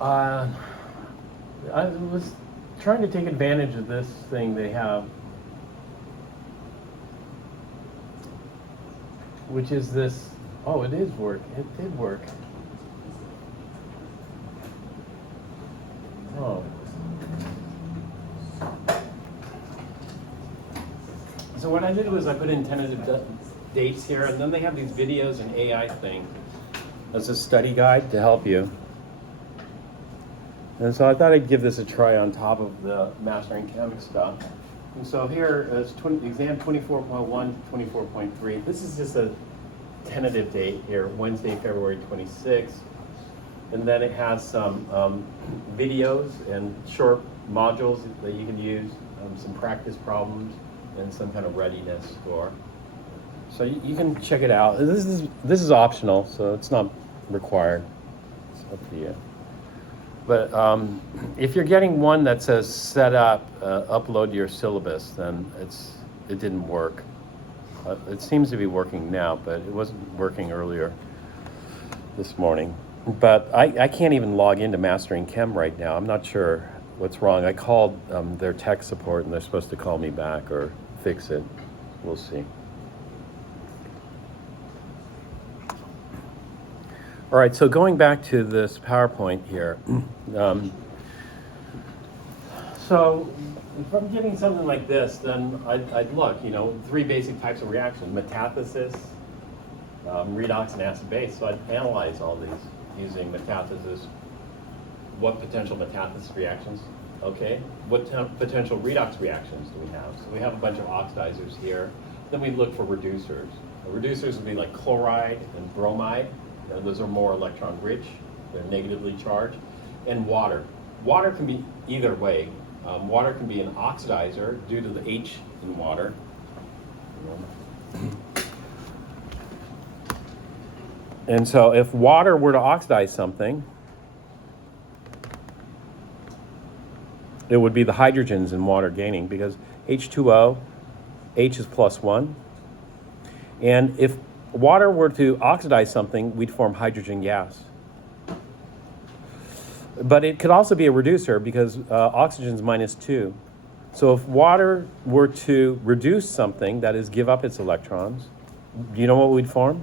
Uh, I was trying to take advantage of this thing they have, which is this. Oh, it is work. It did work. Oh. So what I did was I put in tentative dates here, and then they have these videos and AI thing as a study guide to help you. And so I thought I'd give this a try on top of the Mastering Chem stuff. And so here is exam 24.1, 24.3. This is just a tentative date here, Wednesday, February 26th. And then it has some videos and short modules that you can use, some practice problems, and some kind of readiness score. So you can check it out. This is optional, so it's not required. It's up to you. But if you're getting one that says set up, upload to your syllabus, then it didn't work. It seems to be working now, but it wasn't working earlier this morning. But I can't even log into Mastering Chem right now. I'm not sure what's wrong. I called their tech support, and they're supposed to call me back or fix it. We'll see. All right, so going back to this PowerPoint here. So if I'm getting something like this, then I'd look, three basic types of reactions: metathesis, redox, and acid-base. So I'd analyze all these using metathesis. What potential metathesis reactions? Okay. What potential redox reactions do we have? So we have a bunch of oxidizers here. Then we look for reducers. Reducers would be like chloride and bromide. Those are more electron rich. They're negatively charged. And water. Water can be either way. Water can be an oxidizer due to the H in water. And so if water were to oxidize something, it would be the hydrogens in water gaining, because H2O, H is +1. And if water were to oxidize something, we'd form hydrogen gas. But it could also be a reducer, because oxygen's -2. So if water were to reduce something, that is give up its electrons, do you know what we'd form?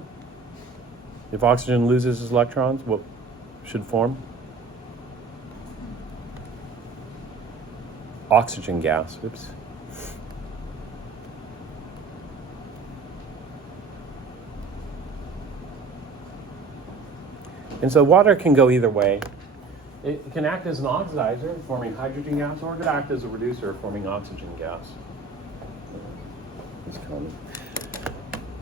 If oxygen loses its electrons, what should form? Oxygen gas. Oops. And so water can go either way. It can act as an oxidizer, forming hydrogen gas, or it could act as a reducer, forming oxygen gas.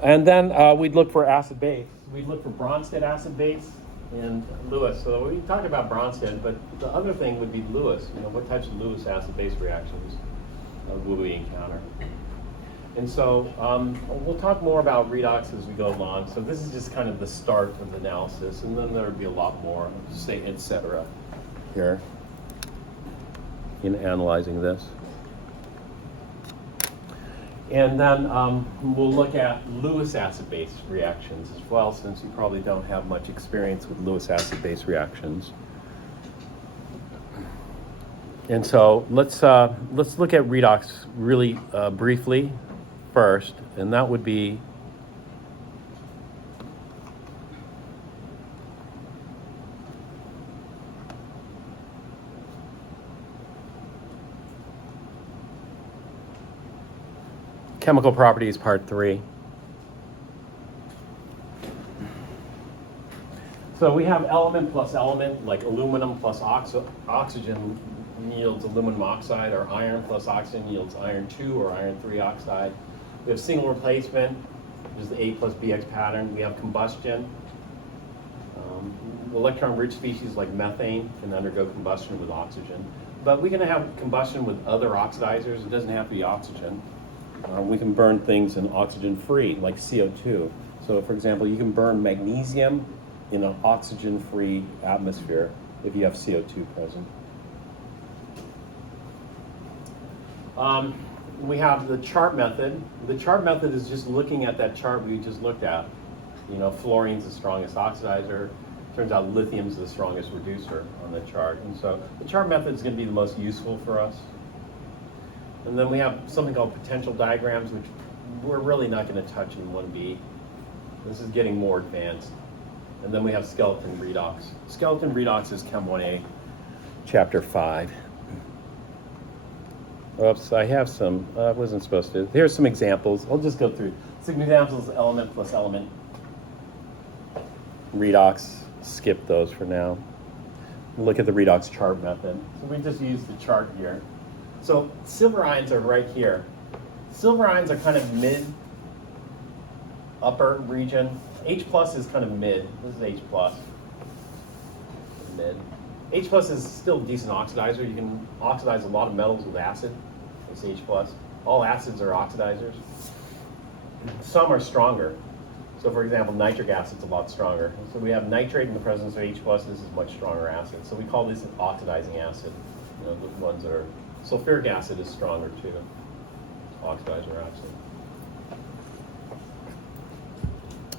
And then we'd look for acid-base. We'd look for Bronsted acid-base and Lewis. So we talked about Bronsted, but the other thing would be Lewis. What types of Lewis acid-base reactions will we encounter? And so we'll talk more about redox as we go along. So this is just kind of the start of the analysis, and then there would be a lot more, say, et cetera, here in analyzing this. And then we'll look at Lewis acid-base reactions as well, since you probably don't have much experience with Lewis acid-base reactions. And so let's look at redox really briefly first, and that would be chemical properties, part 3. So we have element plus element, like aluminum plus oxygen yields aluminum oxide, or iron plus oxygen yields iron 2 or iron 3 oxide. We have single replacement, which is the A plus BX pattern. We have combustion. Electron-rich species like methane can undergo combustion with oxygen. But we can have combustion with other oxidizers. It doesn't have to be oxygen. We can burn things in oxygen-free, like CO2. So for example, you can burn magnesium in an oxygen-free atmosphere if you have CO2 present. We have the chart method. The chart method is just looking at that chart we just looked at. Fluorine's the strongest oxidizer. Turns out lithium's the strongest reducer on the chart. And so the chart method is going to be the most useful for us. And then we have something called potential diagrams, which we're really not going to touch in 1B. This is getting more advanced. And then we have skeleton redox. Skeleton redox is Chem 1A, Chapter 5. Oops, I have some, I wasn't supposed to. Here's some examples. I'll just go through. Some examples of element plus element redox. Skip those for now. Look at the redox chart method. So we just use the chart here. So silver ions are right here. Silver ions are kind of mid, upper region. H plus is kind of mid. This is H plus. Mid. H plus is still a decent oxidizer. You can oxidize a lot of metals with acid. It's H plus. All acids are oxidizers. Some are stronger. So for example, nitric acid's a lot stronger. So we have nitrate in the presence of H plus. This is much stronger acid. So we call this an oxidizing acid. You know, the ones that are, sulfuric acid is stronger too. Oxidizer acid.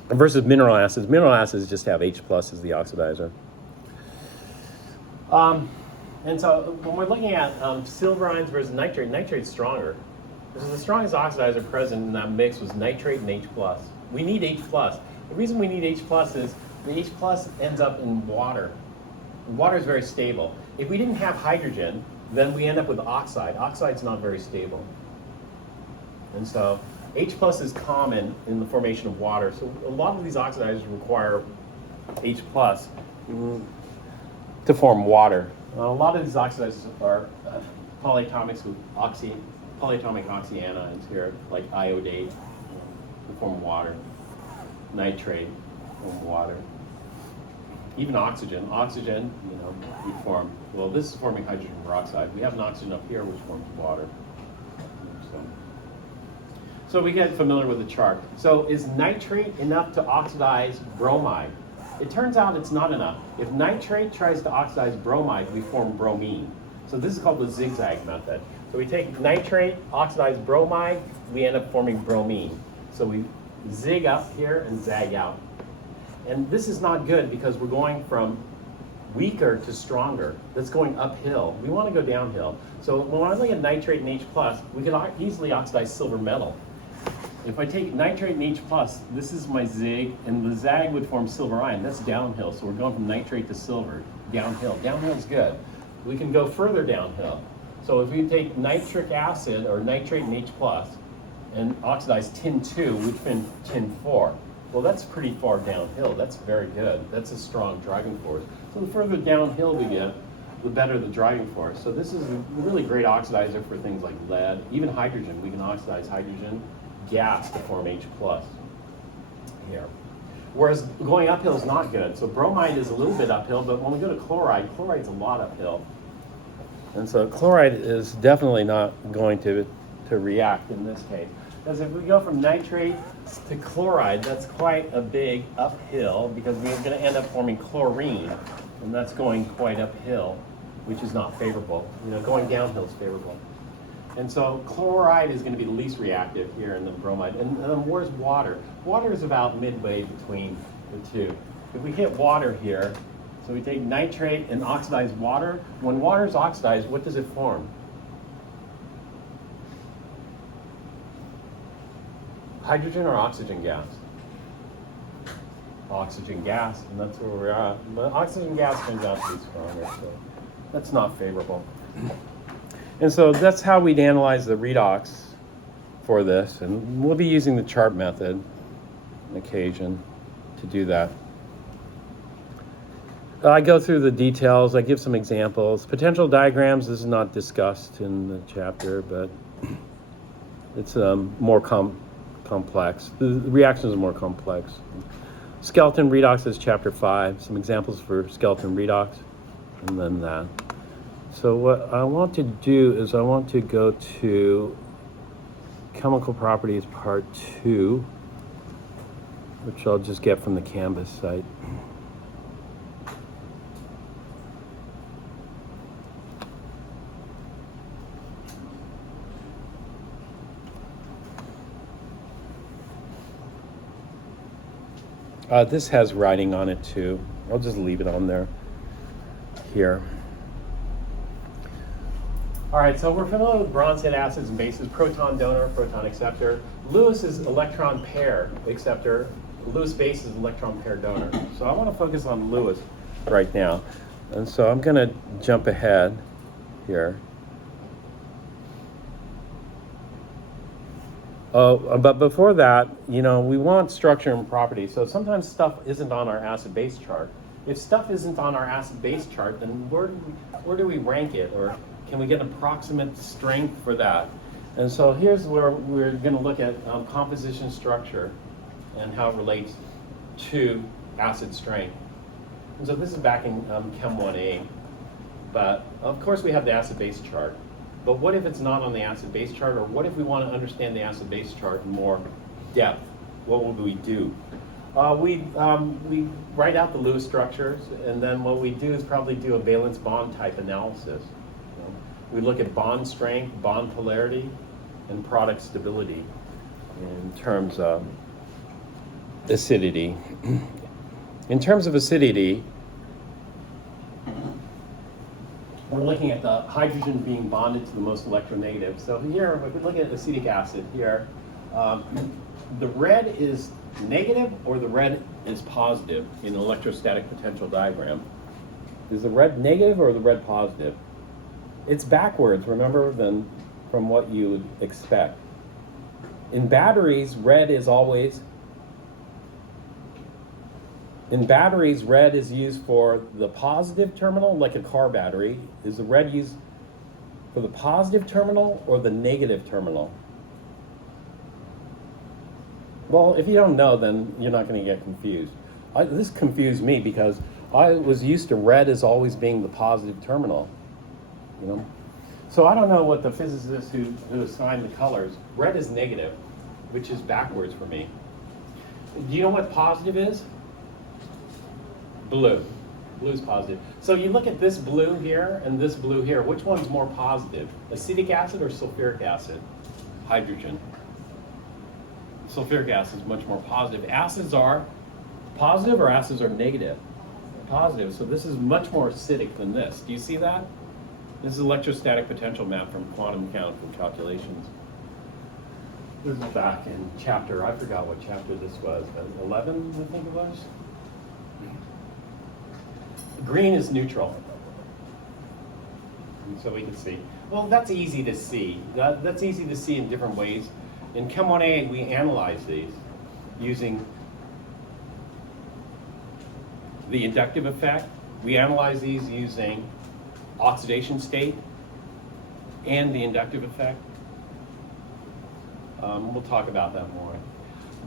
Versus mineral acids. Mineral acids just have H plus as the oxidizer. And so when we're looking at silver ions versus nitrate, nitrate's stronger. This is the strongest oxidizer present in that mix was nitrate and H plus. We need H plus. The reason we need H plus is the H plus ends up in water. And water is very stable. If we didn't have hydrogen, then we end up with oxide. Oxide's not very stable. And so H plus is common in the formation of water. So a lot of these oxidizers require H plus to form water. A lot of these oxidizers are polyatomics with polyatomic oxyanions here, like iodate, to form water. Nitrate, form water. Even oxygen, you know, we form, well, this is forming hydrogen peroxide. We have an oxygen up here which forms water. So we get familiar with the chart. So is nitrate enough to oxidize bromide? It turns out it's not enough. If nitrate tries to oxidize bromide, we form bromine. So this is called the zigzag method. So we take nitrate, oxidize bromide, we end up forming bromine. So we zig up here and zag out. And this is not good because we're going from weaker to stronger. That's going uphill. We want to go downhill. So when I look at nitrate and H+, we can easily oxidize silver metal. If I take nitrate and H+, this is my zig, and the zag would form silver ion. That's downhill. So we're going from nitrate to silver, downhill. Downhill is good. We can go further downhill. So if we take nitric acid, or nitrate and H+, and oxidize tin 2, which would be tin 4. Well, that's pretty far downhill. That's very good. That's a strong driving force. So the further downhill we get, the better the driving force. So this is a really great oxidizer for things like lead, even hydrogen. We can oxidize hydrogen gas to form H+ here. Whereas going uphill is not good. So bromide is a little bit uphill, but when we go to chloride, chloride's a lot uphill. And so chloride is definitely not going to react in this case. Because if we go from nitrate to chloride, that's quite a big uphill because we're going to end up forming chlorine, and that's going quite uphill, which is not favorable. You know, going downhill is favorable. And so chloride is going to be the least reactive here in the bromide. And then where's water? Water is about midway between the two. If we hit water here, so we take nitrate and oxidize water. When water is oxidized, what does it form? Hydrogen or oxygen gas? Oxygen gas, and that's where we're at. But oxygen gas turns out to be stronger, so that's not favorable. And so that's how we'd analyze the redox for this, and we'll be using the chart method on occasion to do that. I go through the details, I give some examples. Potential diagrams, this is not discussed in the chapter, but it's more complex. The reactions are more complex. Skeleton redox is chapter 5, some examples for skeleton redox, and then that. So what I want to do is I want to go to chemical properties part 2, which I'll just get from the Canvas site. This has writing on it too. I'll just leave it on there here. All right, so we're familiar with bronzite acids and bases, proton donor, proton acceptor. Lewis is electron pair acceptor. Lewis base is electron pair donor. So I want to focus on Lewis right now. And so I'm going to jump ahead here. But before that, we want structure and property. So sometimes stuff isn't on our acid-base chart. If stuff isn't on our acid-base chart, then where do we rank it? Or can we get an approximate strength for that? And so here's where we're going to look at composition structure and how it relates to acid strength. And so this is back in Chem 1A. But of course we have the acid-base chart. But what if it's not on the acid-base chart? Or what if we want to understand the acid-base chart in more depth? What would we do? We write out the Lewis structures, and then what we do is probably do a valence bond type analysis. We look at bond strength, bond polarity, and product stability in terms of acidity. In terms of acidity, we're looking at the hydrogen being bonded to the most electronegative. So here, if we look at acetic acid here, the red is negative or the red is positive in an electrostatic potential diagram. Is the red negative or the red positive? It's backwards, remember, than from what you would expect. In batteries, red is used for the positive terminal, like a car battery. Is the red used for the positive terminal or the negative terminal? Well, if you don't know, then you're not going to get confused. This confused me because I was used to red as always being the positive terminal. So I don't know what the physicists who assigned the colors. Red is negative, which is backwards for me. Do you know what positive is? Blue. Blue is positive. So you look at this blue here and this blue here. Which one's more positive? Acetic acid or sulfuric acid? Hydrogen. Sulfuric acid is much more positive. Acids are positive or acids are negative? Positive. So this is much more acidic than this. Do you see that? This is electrostatic potential map from quantum mechanical calculations. This is back in chapter, I forgot what chapter this was, but 11, I think it was. Green is neutral. And so we can see. Well, that's easy to see. That's easy to see in different ways. In Chem 1A, we analyze these using the inductive effect. We analyze these using oxidation state and the inductive effect. We'll talk about that more.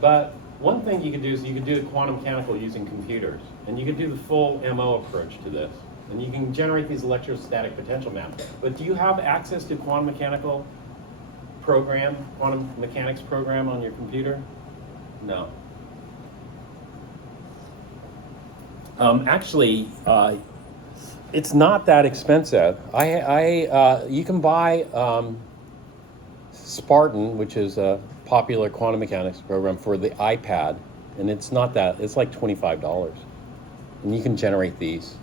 But one thing you could do is you could do quantum mechanical using computers. And you could do the full MO approach to this. And you can generate these electrostatic potential maps. But do you have access to quantum mechanical program, quantum mechanics program on your computer? No. Actually, it's not that expensive. You can buy Spartan, which is a popular quantum mechanics program for the iPad, and it's not that, it's like $25. And you can generate these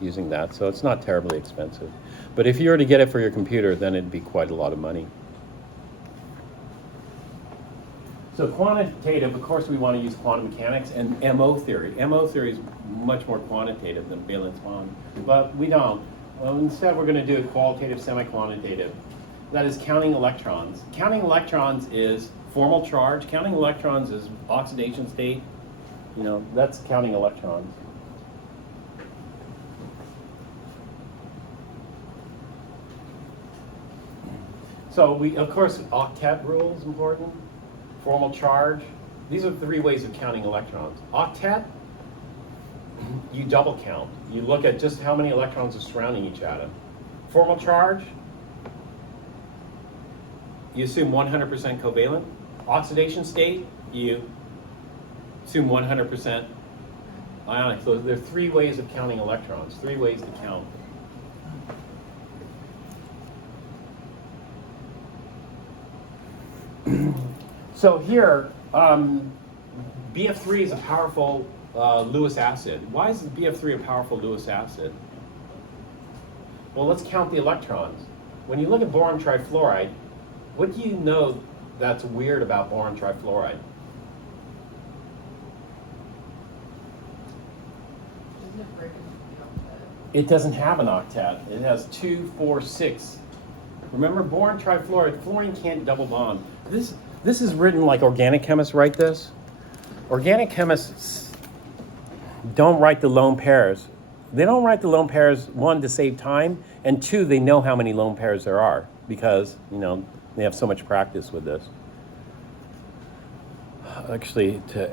using that, so it's not terribly expensive. But if you were to get it for your computer, then it'd be quite a lot of money. So quantitative, of course, we want to use quantum mechanics and MO theory. MO theory is much more quantitative than valence bond, but we don't. Instead, we're going to do a qualitative, semi-quantitative. That is counting electrons. Counting electrons is formal charge. Counting electrons is oxidation state. That's counting electrons. So of course, octet rule is important. Formal charge. These are 3 ways of counting electrons. Octet, you double count. You look at just how many electrons are surrounding each atom. Formal charge, you assume 100% covalent. Oxidation state, you assume 100% ionic. So there are 3 ways of counting electrons, 3 ways to count. So here, BF3 is a powerful Lewis acid. Why is BF3 a powerful Lewis acid? Well, let's count the electrons. When you look at boron trifluoride, what do you know that's weird about boron trifluoride? Doesn't it break into the octet? It doesn't have an octet. It has 2, 4, 6. Remember, boron trifluoride, fluorine can't double bond. This is written like organic chemists write this. Organic chemists don't write the lone pairs. They don't write the lone pairs, one, to save time, and two, they know how many lone pairs there are because, they have so much practice with this. Actually, to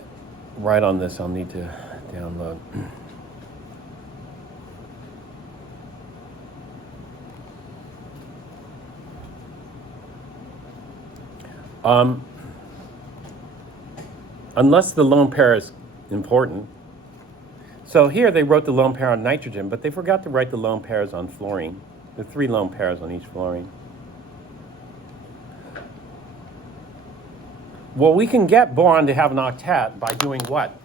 write on this, I'll need to download. Unless the lone pair is important. So here they wrote the lone pair on nitrogen, but they forgot to write the lone pairs on fluorine. There are 3 lone pairs on each fluorine. Well, we can get boron to have an octet by doing what?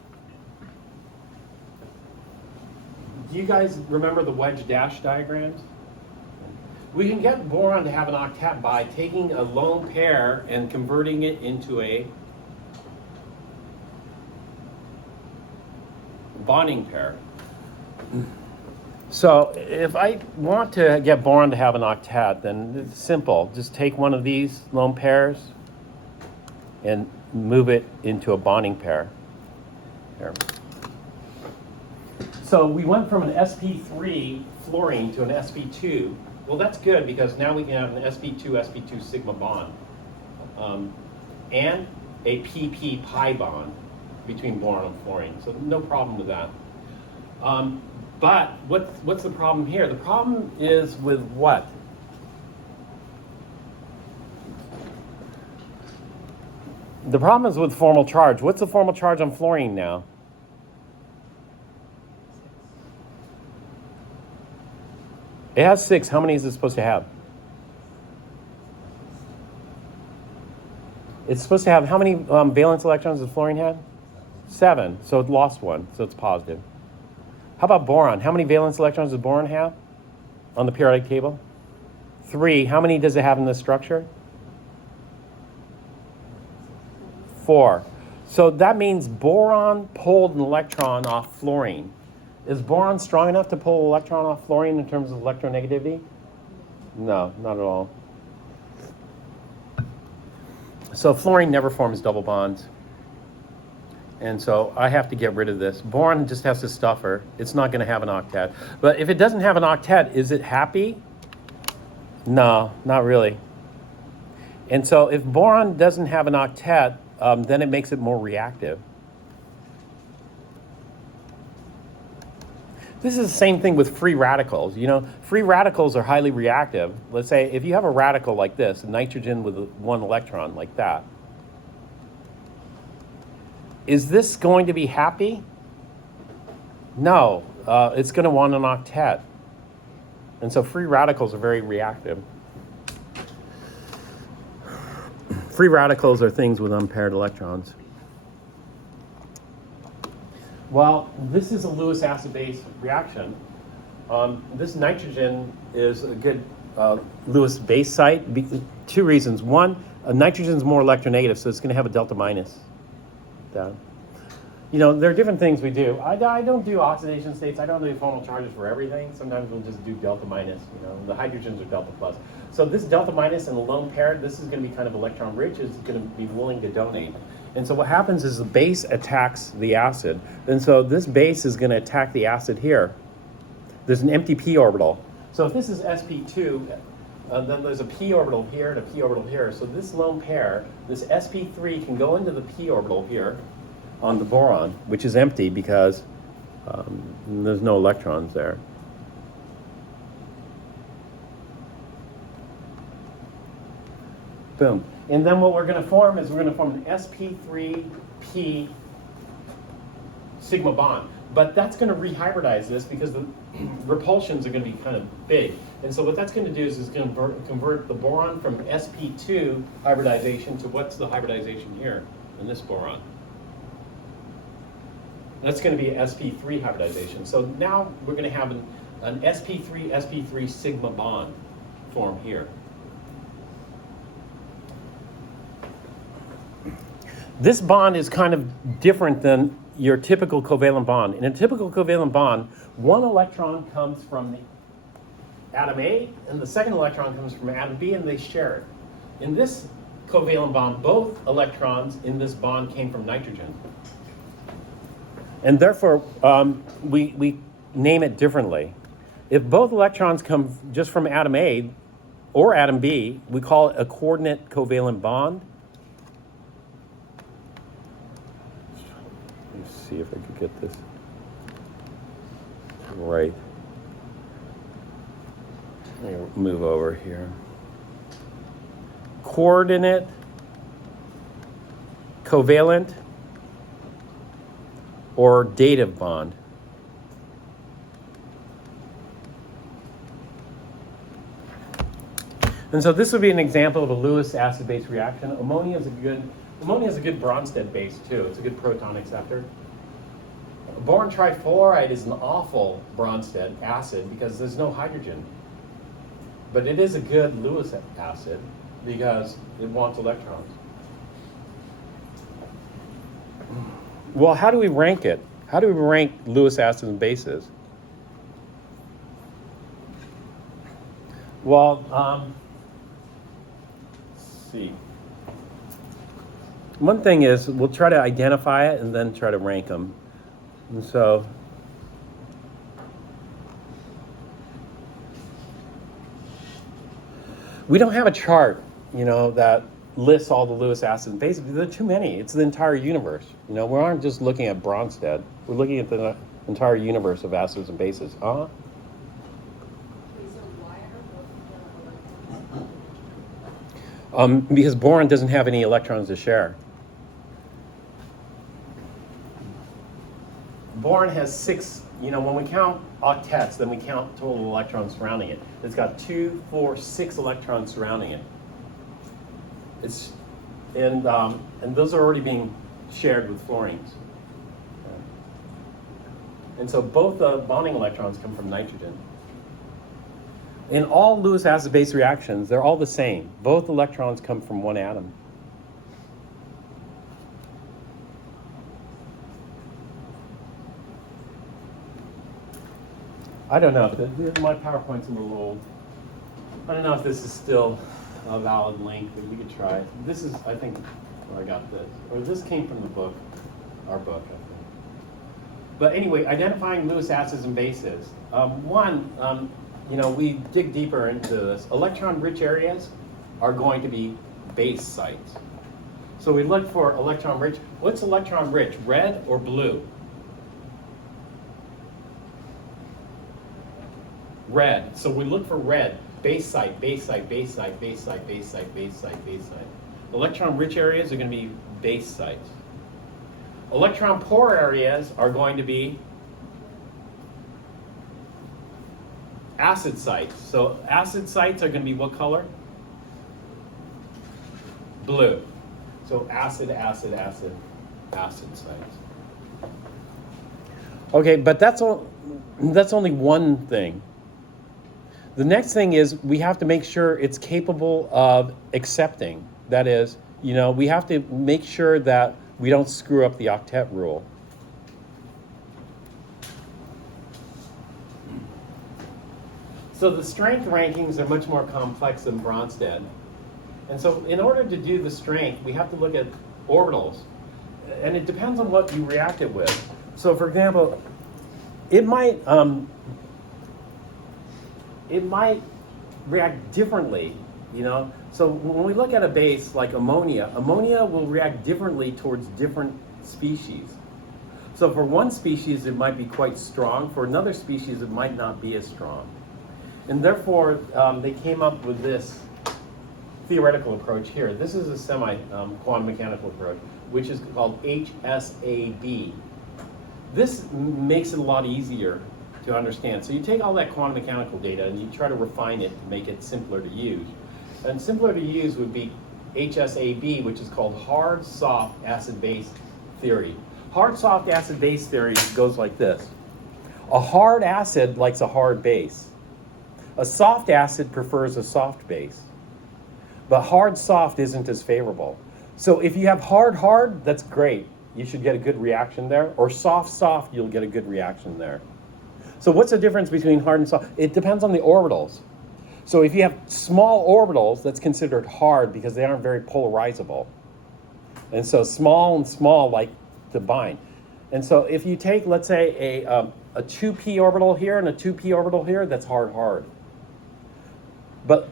Do you guys remember the wedge dash diagrams? We can get boron to have an octet by taking a lone pair and converting it into a bonding pair. So if I want to get boron to have an octet, then it's simple. Just take one of these lone pairs and move it into a bonding pair. Here. So we went from an sp3 fluorine to an sp2. Well, that's good because now we can have an sp2 sigma bond and a pp pi bond between boron and fluorine. So no problem with that. But what's the problem here? The problem is with what? The problem is with formal charge. What's the formal charge on fluorine now? It has 6. How many is it supposed to have? It's supposed to have how many valence electrons does fluorine have? 7. So it lost 1. So it's positive. How about boron? How many valence electrons does boron have on the periodic table? 3. How many does it have in this structure? 4. So that means boron pulled an electron off fluorine. Is boron strong enough to pull an electron off fluorine in terms of electronegativity? No, not at all. So fluorine never forms double bonds. And so I have to get rid of this. Boron just has to stuffer. It's not going to have an octet. But if it doesn't have an octet, is it happy? No, not really. And so if boron doesn't have an octet, then it makes it more reactive. This is the same thing with free radicals. Free radicals are highly reactive. Let's say if you have a radical like this, nitrogen with 1 electron like that, is this going to be happy? No, it's going to want an octet. And so free radicals are very reactive. Free radicals are things with unpaired electrons. Well, this is a Lewis acid-base reaction. This nitrogen is a good Lewis base site. 2 reasons. 1, nitrogen is more electronegative, so it's going to have a delta minus down. There are different things we do. I don't do oxidation states. I don't do formal charges for everything. Sometimes we'll just do delta minus. The hydrogens are delta plus. So this delta minus and the lone pair, this is going to be kind of electron rich. It's going to be willing to donate. And so what happens is the base attacks the acid. And so this base is going to attack the acid here. There's an empty p orbital. So if this is sp2, then there's a p orbital here and a p orbital here. So this lone pair, this sp3 can go into the p orbital here on the boron, which is empty because there's no electrons there. Boom. And then what we're going to form is we're going to form an sp3p sigma bond. But that's going to rehybridize this because the repulsions are going to be kind of big. And so what that's going to do is it's going to convert the boron from sp2 hybridization to what's the hybridization here in this boron. That's going to be sp3 hybridization. So now we're going to have an sp3 sigma bond form here. This bond is kind of different than your typical covalent bond. In a typical covalent bond, one electron comes from the atom A, and the second electron comes from atom B, and they share it. In this covalent bond, both electrons in this bond came from nitrogen. And therefore, we name it differently. If both electrons come just from atom A or atom B, we call it a coordinate covalent bond. Let me see if I could get this right. Let me move over here. Coordinate covalent or dative bond. And so this would be an example of a Lewis acid-base reaction. Ammonia is a good Bronsted base too. It's a good proton acceptor. Boron trifluoride is an awful Bronsted acid because there's no hydrogen. But it is a good Lewis acid because it wants electrons. Well, how do we rank it? How do we rank Lewis acids and bases? Well, let's see. One thing is we'll try to identify it and then try to rank them. And so we don't have a chart, that lists all the Lewis acids and bases. There are too many. It's the entire universe. We aren't just looking at Bronsted. We're looking at the entire universe of acids and bases. Wait, so why are both electrons? Because boron doesn't have any electrons to share. Boron has 6, when we count octets, then we count total electrons surrounding it. It's got 2, 4, 6 electrons surrounding it. And those are already being shared with fluorines. And so both the bonding electrons come from nitrogen. In all Lewis acid-base reactions, they're all the same. Both electrons come from one atom. I don't know. My PowerPoint's a little old. I don't know if this is still a valid link, but we could try it. This is, I think, where I got this. Or this came from the book, our book, I think. But anyway, identifying Lewis acids and bases. We dig deeper into this. Electron-rich areas are going to be base sites. So we look for electron-rich. What's electron-rich, red or blue? Red. So we look for red. Base site, base site, base site, base site, base site, base site, base site. Electron-rich areas are going to be base sites. Electron-poor areas are going to be acid sites. So acid sites are going to be what color? Blue. So acid, acid, acid, acid sites. Okay, but that's only one thing. The next thing is we have to make sure it's capable of accepting. That is, we have to make sure that we don't screw up the octet rule. So the strength rankings are much more complex than Bronsted. And so in order to do the strength, we have to look at orbitals. And it depends on what you react it with. So for example, it might react differently, So when we look at a base like ammonia will react differently towards different species. So for one species, it might be quite strong. For another species, it might not be as strong. And therefore, they came up with this theoretical approach here. This is a semi-quantum mechanical approach, which is called HSAB. This makes it a lot easier to understand. So you take all that quantum mechanical data and you try to refine it to make it simpler to use. And simpler to use would be HSAB, which is called hard, soft, acid-base theory. hard, soft, acid, base theory goes like this. A hard acid likes a hard base. A soft acid prefers a soft base. But hard, soft isn't as favorable. So if you have hard, hard, that's great. You should get a good reaction there. Or soft, soft, you'll get a good reaction there. So what's the difference between hard and soft? It depends on the orbitals. So if you have small orbitals, that's considered hard because they aren't very polarizable. And so small and small like to bind. And so if you take, let's say, a 2p orbital here and a 2p orbital here, that's hard, hard. But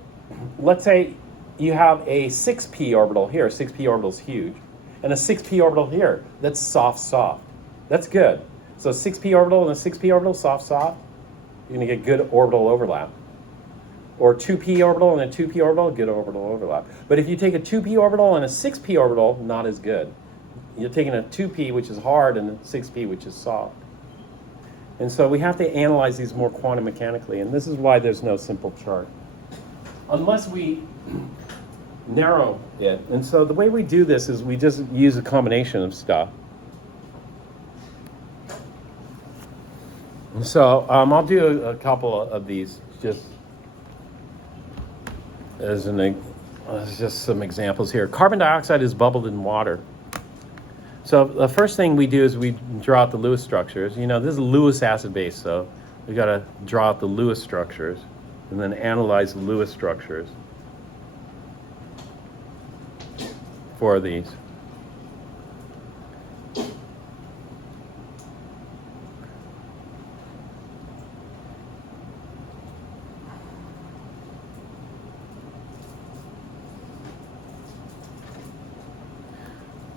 let's say you have a 6p orbital here. 6p orbital is huge. And a 6p orbital here, that's soft, soft. That's good. So 6p orbital and a 6p orbital, soft, soft, you're going to get good orbital overlap. Or 2p orbital and a 2p orbital, good orbital overlap. But if you take a 2p orbital and a 6p orbital, not as good. You're taking a 2p, which is hard, and a 6p, which is soft. And so we have to analyze these more quantum mechanically, and this is why there's no simple chart. Unless we narrow it. And so the way we do this is we just use a combination of stuff. So I'll do a couple of these just as just some examples here. Carbon dioxide is bubbled in water. So the first thing we do is we draw out the Lewis structures. You know, this is Lewis acid base, so we got to draw out the Lewis structures and then analyze the Lewis structures for these.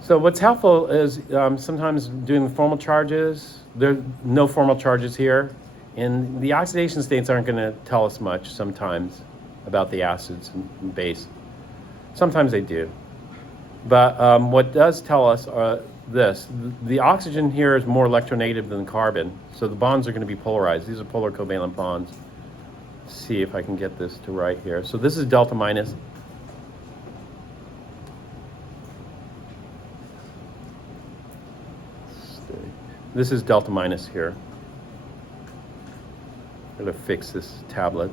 So what's helpful is sometimes doing the formal charges. There are no formal charges here. And the oxidation states aren't going to tell us much sometimes about the acids and base. Sometimes they do. But what does tell us this. The oxygen here is more electronegative than the carbon. So the bonds are going to be polarized. These are polar covalent bonds. Let's see if I can get this to right here. So this is delta minus. This is delta minus here. I'm going to fix this tablet.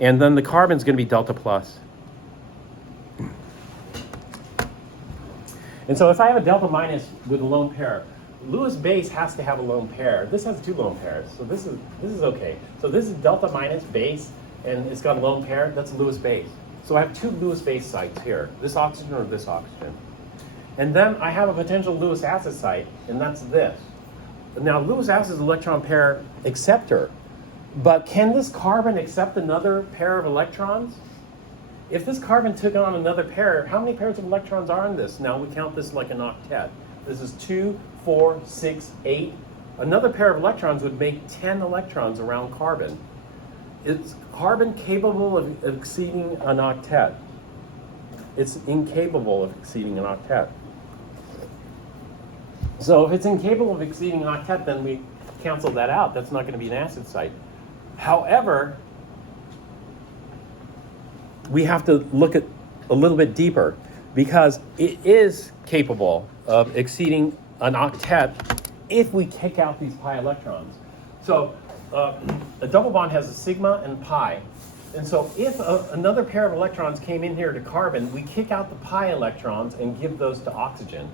And then the carbon's going to be delta plus. And so if I have a delta minus with a lone pair, Lewis base has to have a lone pair. This has two lone pairs, so this is okay. So this is delta minus base, and it's got a lone pair. That's Lewis base. So I have two Lewis base sites here, this oxygen or this oxygen. And then I have a potential Lewis acid site, and that's this. Now, Lewis acid is an electron pair acceptor, but can this carbon accept another pair of electrons? If this carbon took on another pair, how many pairs of electrons are in this? Now we count this like an octet. This is 2, 4, 6, 8. Another pair of electrons would make 10 electrons around carbon. Is carbon capable of exceeding an octet? It's incapable of exceeding an octet. So if it's incapable of exceeding an octet, then we cancel that out. That's not going to be an acid site. However, we have to look at a little bit deeper because it is capable of exceeding an octet if we kick out these pi electrons. So a double bond has a sigma and pi. And so if another pair of electrons came in here to carbon, we kick out the pi electrons and give those to oxygen.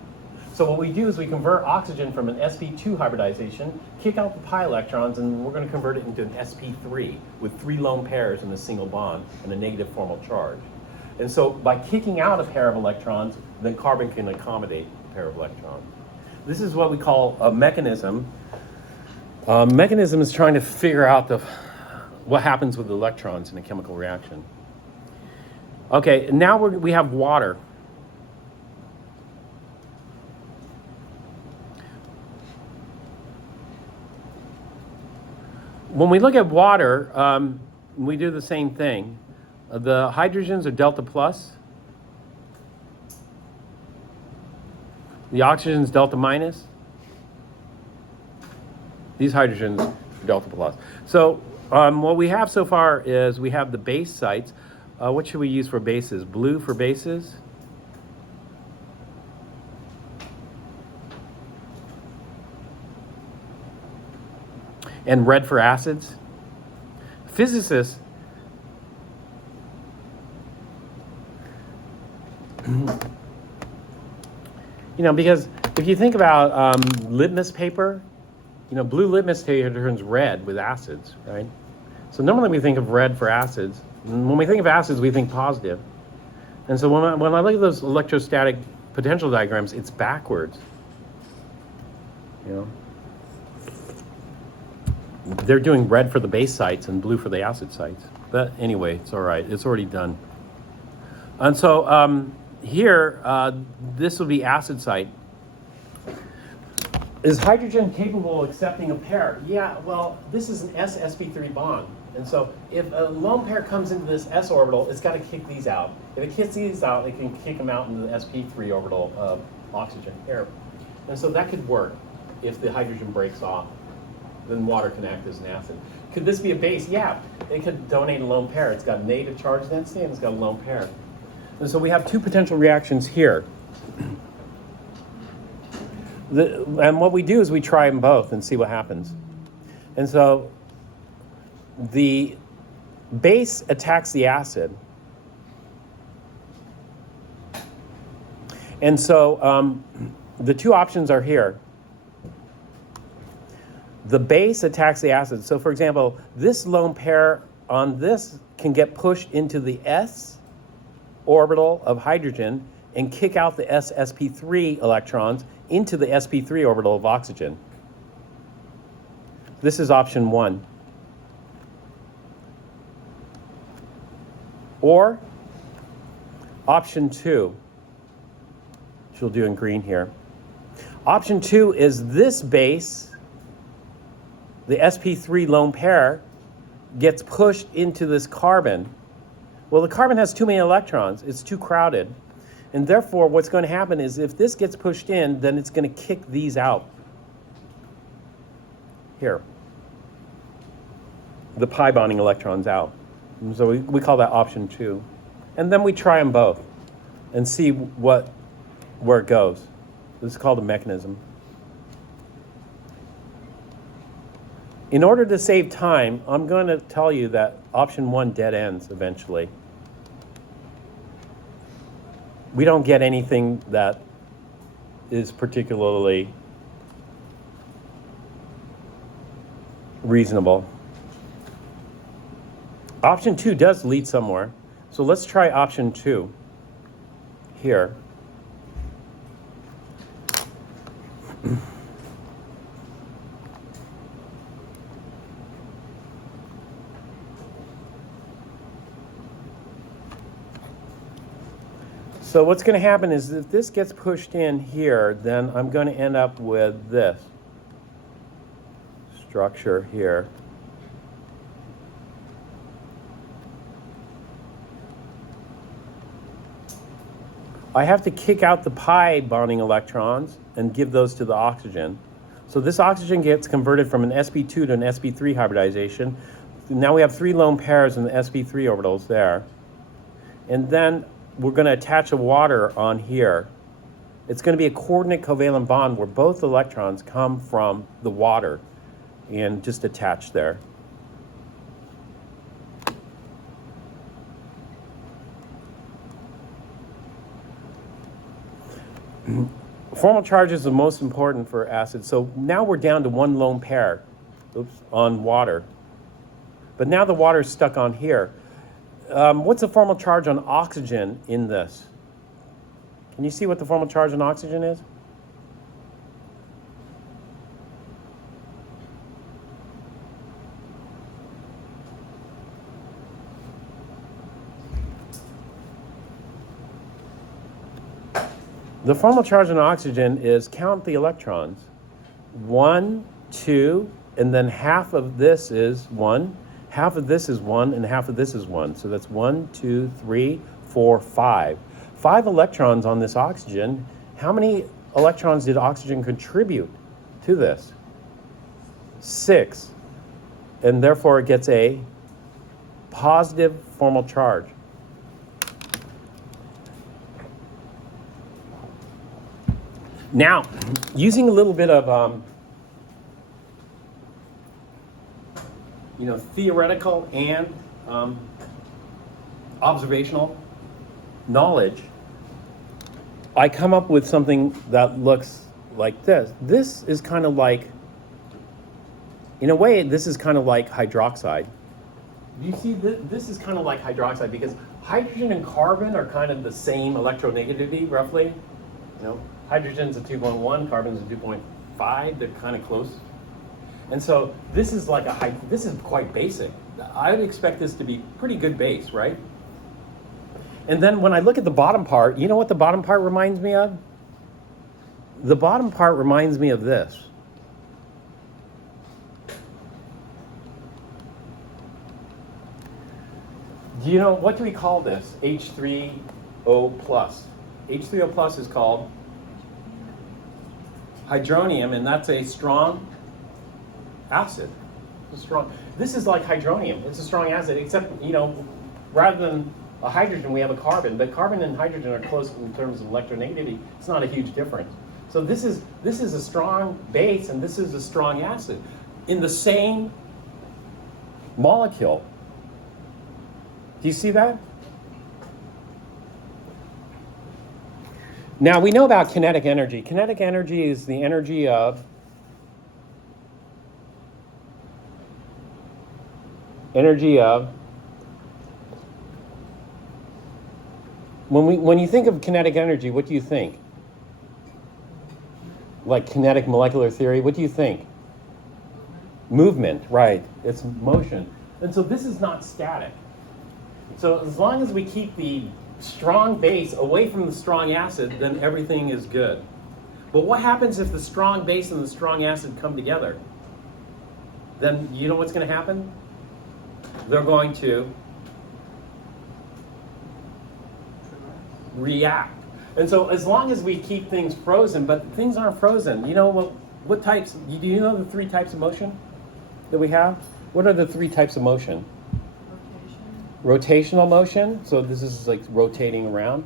So what we do is we convert oxygen from an sp2 hybridization, kick out the pi electrons, and we're going to convert it into an sp3 with 3 lone pairs in a single bond and a negative formal charge. And so by kicking out a pair of electrons, then carbon can accommodate a pair of electrons. This is what we call a mechanism. Mechanism is trying to figure out what happens with electrons in a chemical reaction. Okay, now we have water. When we look at water, we do the same thing. The hydrogens are delta plus. The oxygen's delta minus. These hydrogens are delta plus. So what we have so far is we have the base sites. What should we use for bases? Blue for bases. and red for acids? Physicists, because if you think about litmus paper, blue litmus paper turns red with acids, right? So normally we think of red for acids. And when we think of acids, we think positive. And so when I look at those electrostatic potential diagrams, it's backwards. They're doing red for the base sites and blue for the acid sites. But anyway, it's all right. It's already done. And so here, this will be acid site. Is hydrogen capable of accepting a pair? Yeah, well, this is an s-sp3 bond. And so if a lone pair comes into this s orbital, it's got to kick these out. If it kicks these out, it can kick them out into the sp3 orbital of oxygen here. And so that could work if the hydrogen breaks off. Then water can act as an acid. Could this be a base? Yeah, it could donate a lone pair. It's got a negative charge density and it's got a lone pair. And so we have two potential reactions here. And what we do is we try them both and see what happens. And so the base attacks the acid. And so the two options are here. The base attacks the acid. So for example, this lone pair on this can get pushed into the s orbital of hydrogen and kick out the s-sp3 electrons into the sp3 orbital of oxygen. This is option 1. Or option 2, which we'll do in green here. Option 2 is this base, the sp3 lone pair, gets pushed into this carbon. Well, the carbon has too many electrons. It's too crowded. And therefore, what's going to happen is if this gets pushed in, then it's going to kick these out. Here. The pi bonding electrons out. And so we call that option 2. And then we try them both and see where it goes. This is called a mechanism. In order to save time, I'm going to tell you that option 1 dead ends eventually. We don't get anything that is particularly reasonable. Option 2 does lead somewhere. So let's try option 2 here. So what's going to happen is if this gets pushed in here, then I'm going to end up with this structure here. I have to kick out the pi bonding electrons and give those to the oxygen. So this oxygen gets converted from an sp2 to an sp3 hybridization. Now we have 3 lone pairs in the sp3 orbitals there. And then we're going to attach a water on here. It's going to be a coordinate covalent bond where both electrons come from the water and just attach there. Formal charge is the most important for acids. So now we're down to 1 lone pair on water. But now the water is stuck on here. What's the formal charge on oxygen in this? Can you see what the formal charge on oxygen is? The formal charge on oxygen is, count the electrons. 1, 2, and then half of this is 1. Half of this is 1, and half of this is 1. So that's 1, 2, 3, 4, 5. 5 electrons on this oxygen. How many electrons did oxygen contribute to this? 6. And therefore it gets a positive formal charge. Now, using a little bit of theoretical and observational knowledge, I come up with something that looks like this. This is kind of like, in a way, this is kind of like hydroxide. You see, this is kind of like hydroxide because hydrogen and carbon are kind of the same electronegativity, roughly. Hydrogen's a 2.1, carbon's a 2.5. They're kind of close. And so this is like this is quite basic. I would expect this to be pretty good base, right? And then when I look at the bottom part, you know what the bottom part reminds me of? The bottom part reminds me of this. What do we call this? H3O plus. H3O plus is called hydronium, and that's a strong acid. This is like hydronium. It's a strong acid, except, rather than a hydrogen, we have a carbon. But carbon and hydrogen are close in terms of electronegativity. It's not a huge difference. So this is a strong base, and this is a strong acid in the same molecule. Do you see that? Now we know about kinetic energy. Kinetic energy is the energy of when you think of kinetic energy, what do you think? Like kinetic molecular theory, what do you think? Movement, right? It's motion. And so this is not static. So as long as we keep the strong base away from the strong acid, then everything is good. But what happens if the strong base and the strong acid come together? Then you know what's going to happen? They're going to react. And so as long as we keep things frozen, but things aren't frozen, what types, do you know the three types of motion that we have? What are the three types of motion? Rotational motion, so this is like rotating around.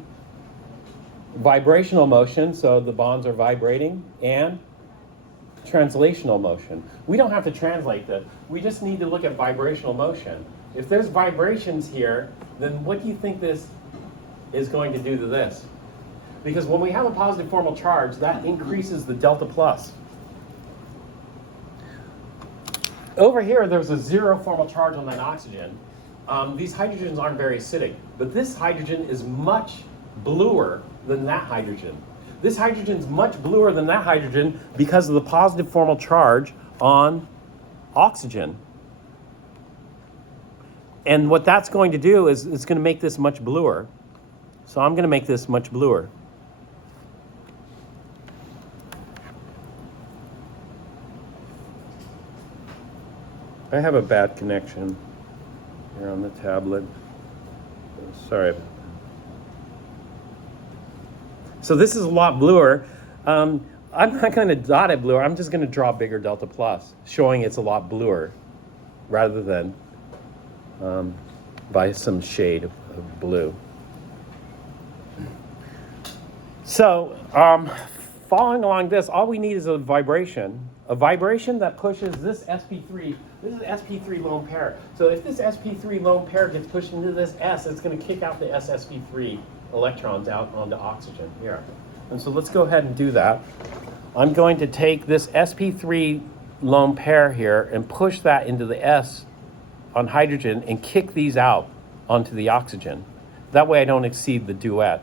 Vibrational motion, so the bonds are vibrating. And translational motion. We don't have to translate that. We just need to look at vibrational motion. If there's vibrations here, then what do you think this is going to do to this? Because when we have a positive formal charge, that increases the delta plus. Over here, there's a zero formal charge on that oxygen. These hydrogens aren't very acidic, but this hydrogen is much bluer than that hydrogen. This hydrogen is much bluer than that hydrogen because of the positive formal charge on oxygen. And what that's going to do is it's going to make this much bluer. So I'm going to make this much bluer. I have a bad connection here on the tablet. Sorry. So this is a lot bluer. I'm not going to dot it bluer. I'm just going to draw bigger delta plus, showing it's a lot bluer rather than by some shade of blue. So following along this, all we need is a vibration that pushes this sp3. This is sp3 lone pair. So if this sp3 lone pair gets pushed into this s, it's going to kick out the ssp3 electrons out onto oxygen here. And so let's go ahead and do that. I'm going to take this sp3 lone pair here and push that into the s on hydrogen and kick these out onto the oxygen. That way I don't exceed the duet.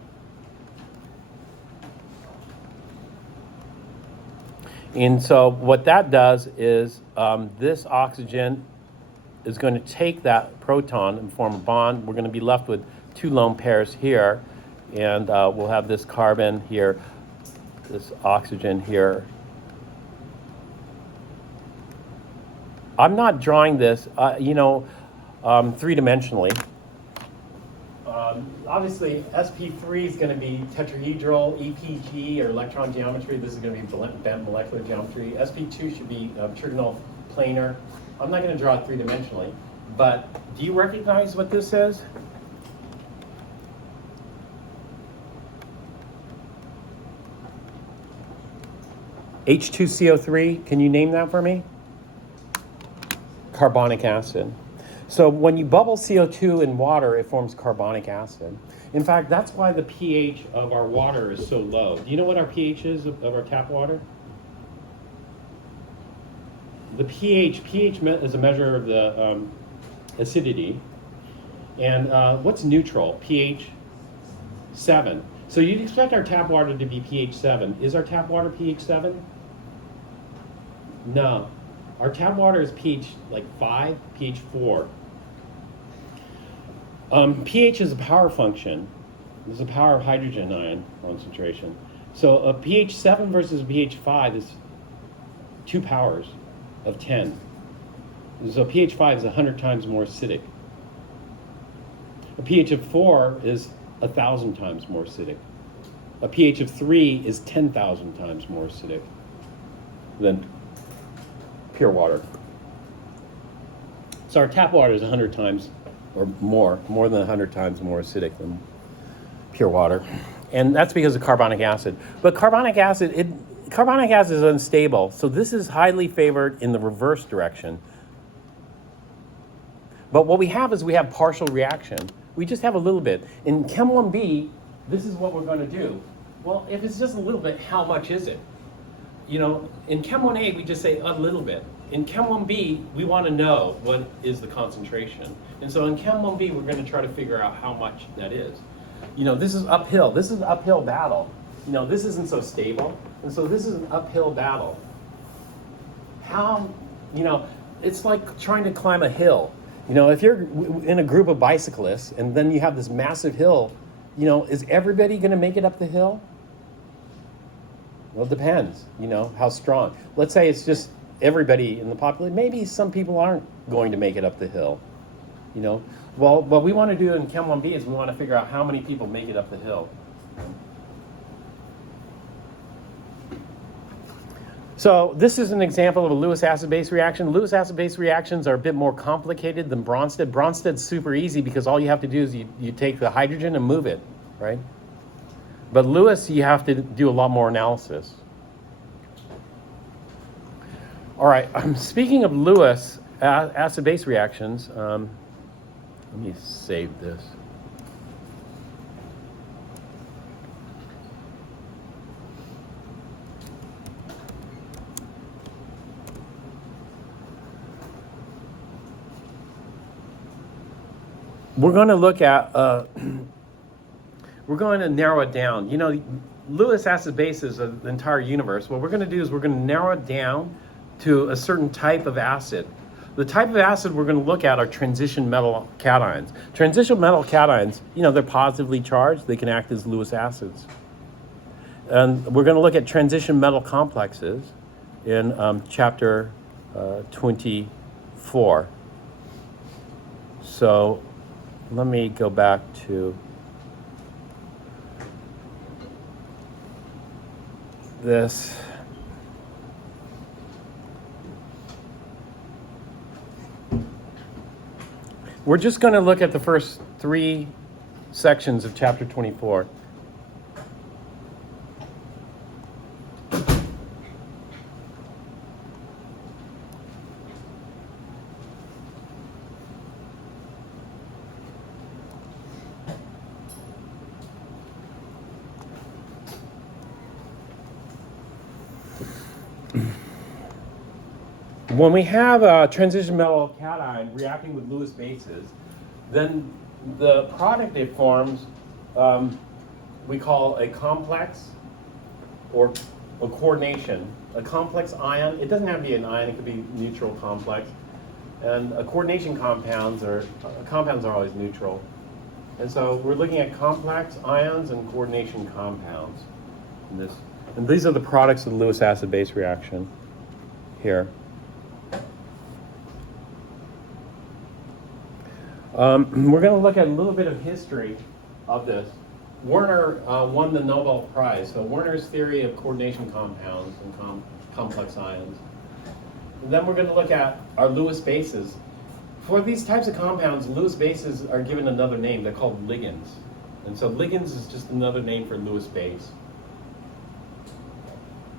And so what that does is this oxygen is going to take that proton and form a bond. We're going to be left with two lone pairs here, and we'll have this carbon here, this oxygen here. I'm not drawing this, three-dimensionally. Obviously, sp3 is going to be tetrahedral, EPG, or electron geometry. This is going to be bent molecular geometry. sp2 should be trigonal planar. I'm not going to draw it three-dimensionally, but do you recognize what this is? H2CO3, can you name that for me? carbonic acid. So when you bubble CO2 in water, it forms carbonic acid. In fact, that's why the pH of our water is so low. Do you know what our pH is of our tap water? The pH is a measure of the acidity. And what's neutral? pH 7. So you'd expect our tap water to be pH 7. Is our tap water pH 7? No. Our tap water is pH like 5, pH 4. pH is a power function. It's a power of hydrogen ion concentration. So a pH 7 versus a pH 5 is 2 powers of 10. So pH 5 is 100 times more acidic. A pH of 4 is 1,000 times more acidic. A pH of 3 is 10,000 times more acidic than pure water. So our tap water is 100 times or more than 100 times more acidic than pure water. And that's because of carbonic acid. But carbonic acid is unstable. So this is highly favored in the reverse direction. But what we have is we have partial reaction. We just have a little bit. In Chem 1B, this is what we're going to do. Well, if it's just a little bit, how much is it? You know, in Chem 1A, we just say a little bit. In Chem 1B, we want to know what is the concentration. And so in Chem 1B, we're going to try to figure out how much that is. You know, this is uphill. This is an uphill battle. You know, this isn't so stable. And so this is an uphill battle. How, you know, it's like trying to climb a hill. You know, if you're in a group of bicyclists and then you have this massive hill, you know, is everybody going to make it up the hill? Well, it depends, you know, how strong. Let's say it's just everybody in the population. Maybe some people aren't going to make it up the hill, you know. Well, what we want to do in Chem 1B is we want to figure out how many people make it up the hill. So this is an example of a Lewis acid-base reaction. Lewis acid-base reactions are a bit more complicated than Bronsted. Bronsted's super easy because all you have to do is you take the hydrogen and move it, right? But Lewis, you have to do a lot more analysis. All right, speaking of Lewis acid-base reactions, let me save this. We're going to look at, we're going to narrow it down. You know, Lewis acid base is the entire universe. What we're going to do is we're going to narrow it down to a certain type of acid. The type of acid we're going to look at are transition metal cations. Transition metal cations, you know, they're positively charged. They can act as Lewis acids. And we're going to look at transition metal complexes in chapter 24. So let me go back to this. We're just going to look at the first 3 sections of chapter 24. When we have a transition metal cation reacting with Lewis bases, then the product it forms we call a complex or a coordination. A complex ion, it doesn't have to be an ion, it could be neutral complex. And a coordination compounds are always neutral. And so we're looking at complex ions and coordination compounds. And these are the products of the Lewis acid-base reaction here. We're going to look at a little bit of history of this. Werner won the Nobel Prize. So Werner's theory of coordination compounds and complex ions. And then we're going to look at our Lewis bases. For these types of compounds, Lewis bases are given another name. They're called ligands. And so ligands is just another name for Lewis base.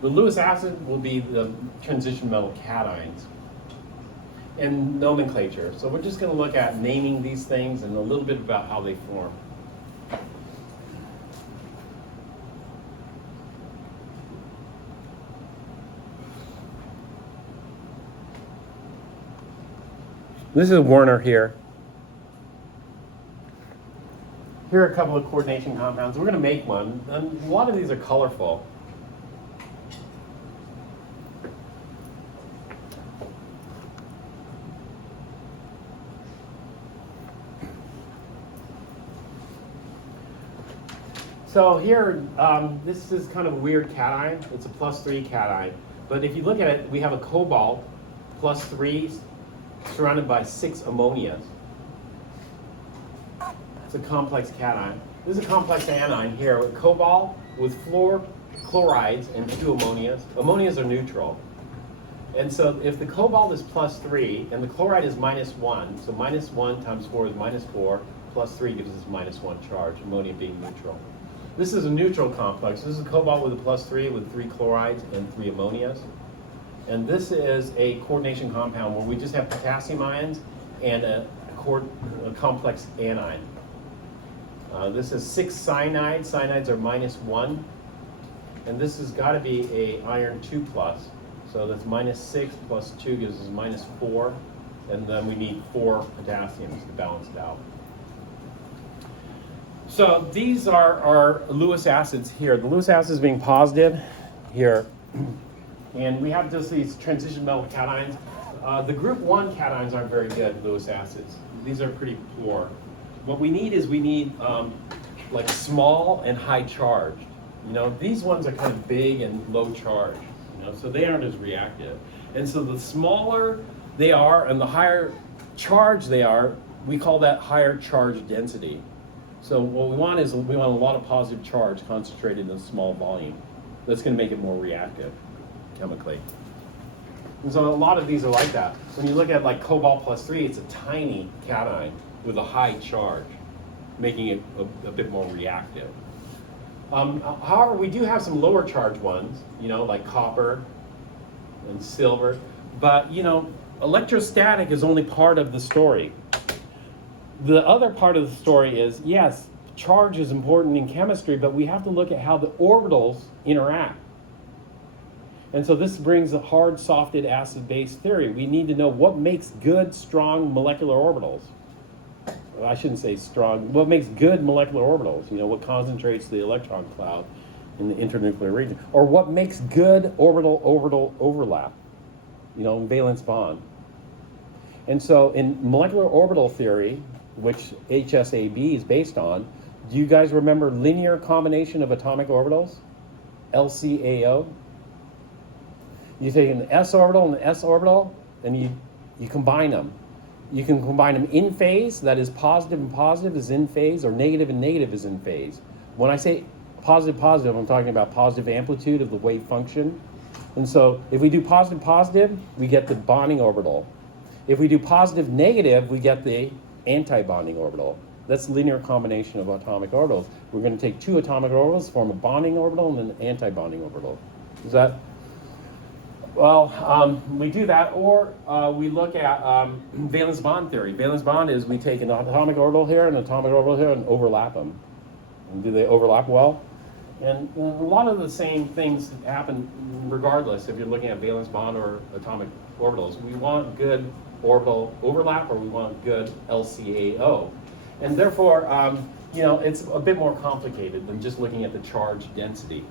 The Lewis acid will be the transition metal cations. and nomenclature. So we're just going to look at naming these things and a little bit about how they form. This is Werner here. Here are a couple of coordination compounds. We're going to make one, and a lot of these are colorful. So here, this is kind of a weird cation. It's a +3 cation. But if you look at it, we have a cobalt +3 surrounded by 6 ammonias. It's a complex cation. This is a complex anion here with cobalt with 4 chlorides and 2 ammonias. Ammonias are neutral. And so if the cobalt is +3 and the chloride is -1, so -1 times 4 is -4, +3 gives us -1 charge, ammonia being neutral. This is a neutral complex. This is a cobalt with a +3 with 3 chlorides and 3 ammonias. And this is a coordination compound where we just have potassium ions and a complex anion. This is 6 cyanides. Cyanides are -1. And this has got to be a iron 2+. So that's -6 plus 2 gives us -4. And then we need 4 potassiums to balance it out. So these are our Lewis acids here. The Lewis acids being positive here. And we have just these transition metal cations. The group 1 cations aren't very good, Lewis acids. These are pretty poor. What we need is like small and high charged. You know, these ones are kind of big and low charged. You know, so they aren't as reactive. And so the smaller they are and the higher charge they are, we call that higher charge density. So what we want is a lot of positive charge concentrated in a small volume. That's going to make it more reactive chemically. And so a lot of these are like that. When you look at like cobalt +3, it's a tiny cation with a high charge, making it a bit more reactive. However, we do have some lower charge ones, you know, like copper and silver. But, you know, electrostatic is only part of the story. The other part of the story is, yes, charge is important in chemistry, but we have to look at how the orbitals interact. And so this brings a hard, softed, acid-base theory. We need to know what makes good, strong molecular orbitals. Well, I shouldn't say strong. What makes good molecular orbitals? You know, what concentrates the electron cloud in the internuclear region? Or what makes good orbital overlap? You know, valence bond. And so in molecular orbital theory, which HSAB is based on, do you guys remember linear combination of atomic orbitals? LCAO? You take an s orbital and an s orbital, and you combine them. You can combine them in phase, that is positive and positive is in phase, or negative and negative is in phase. When I say positive, positive, I'm talking about positive amplitude of the wave function. And so if we do positive, positive, we get the bonding orbital. If we do positive, negative, we get the anti-bonding orbital. That's linear combination of atomic orbitals. We're going to take 2 atomic orbitals, form a bonding orbital and an anti-bonding orbital. Is that? Well, we do that, or we look at valence bond theory. Valence bond is we take an atomic orbital here and an atomic orbital here and overlap them. And do they overlap well? And a lot of the same things happen regardless if you're looking at valence bond or atomic orbitals. We want good orbital overlap, or we want good LCAO. And therefore, you know, it's a bit more complicated than just looking at the charge density.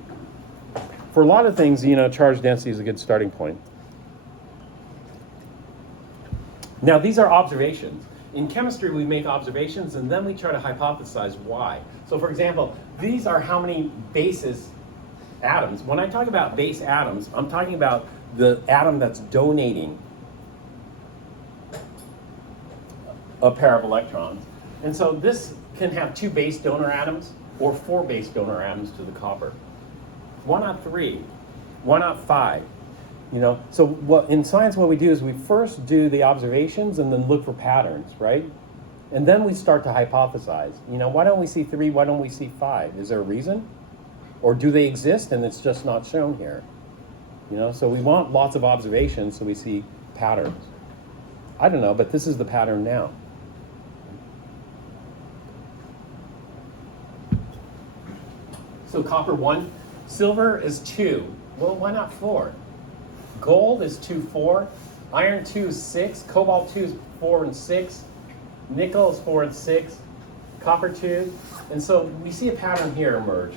For a lot of things, you know, charge density is a good starting point. Now, these are observations. In chemistry, we make observations, and then we try to hypothesize why. So, for example, these are how many bases atoms. When I talk about base atoms, I'm talking about the atom that's donating a pair of electrons. And so this can have 2 base donor atoms or 4 base donor atoms to the copper. Why not 3? Why not 5? You know, so what in science what we do is we first do the observations and then look for patterns, right? And then we start to hypothesize. You know, why don't we see 3? Why don't we see 5? Is there a reason? Or do they exist and it's just not shown here? You know, so we want lots of observations so we see patterns. I don't know, but this is the pattern now. So copper 1, silver is 2. Well, why not 4? Gold is 2, 4. Iron 2 is 6. Cobalt 2 is 4 and 6. Nickel is 4 and 6. Copper 2. And so we see a pattern here emerge.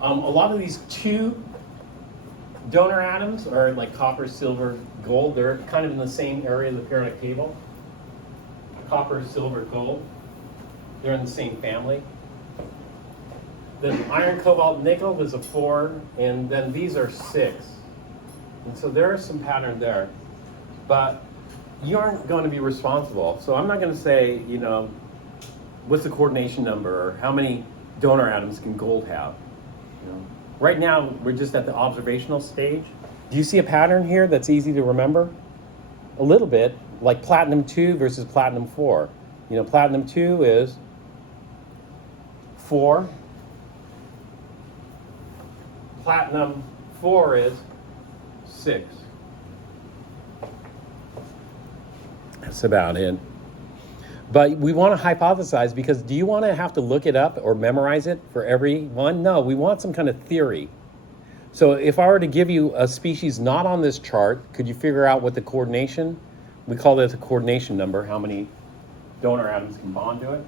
A lot of these 2 donor atoms are like copper, silver, gold. They're kind of in the same area of the periodic table. Copper, silver, gold. They're in the same family. Then iron, cobalt, nickel is a 4, and then these are 6. And so there is some pattern there. But you aren't going to be responsible. So I'm not going to say, you know, what's the coordination number or how many donor atoms can gold have. You know? Right now, we're just at the observational stage. Do you see a pattern here that's easy to remember? A little bit, like platinum 2 versus platinum 4. You know, platinum 2 is 4. Platinum 4 is 6. That's about it. But we want to hypothesize, because do you want to have to look it up or memorize it for every one? No, we want some kind of theory. So if I were to give you a species not on this chart, could you figure out what the coordination? We call this a coordination number, how many donor atoms can bond to it?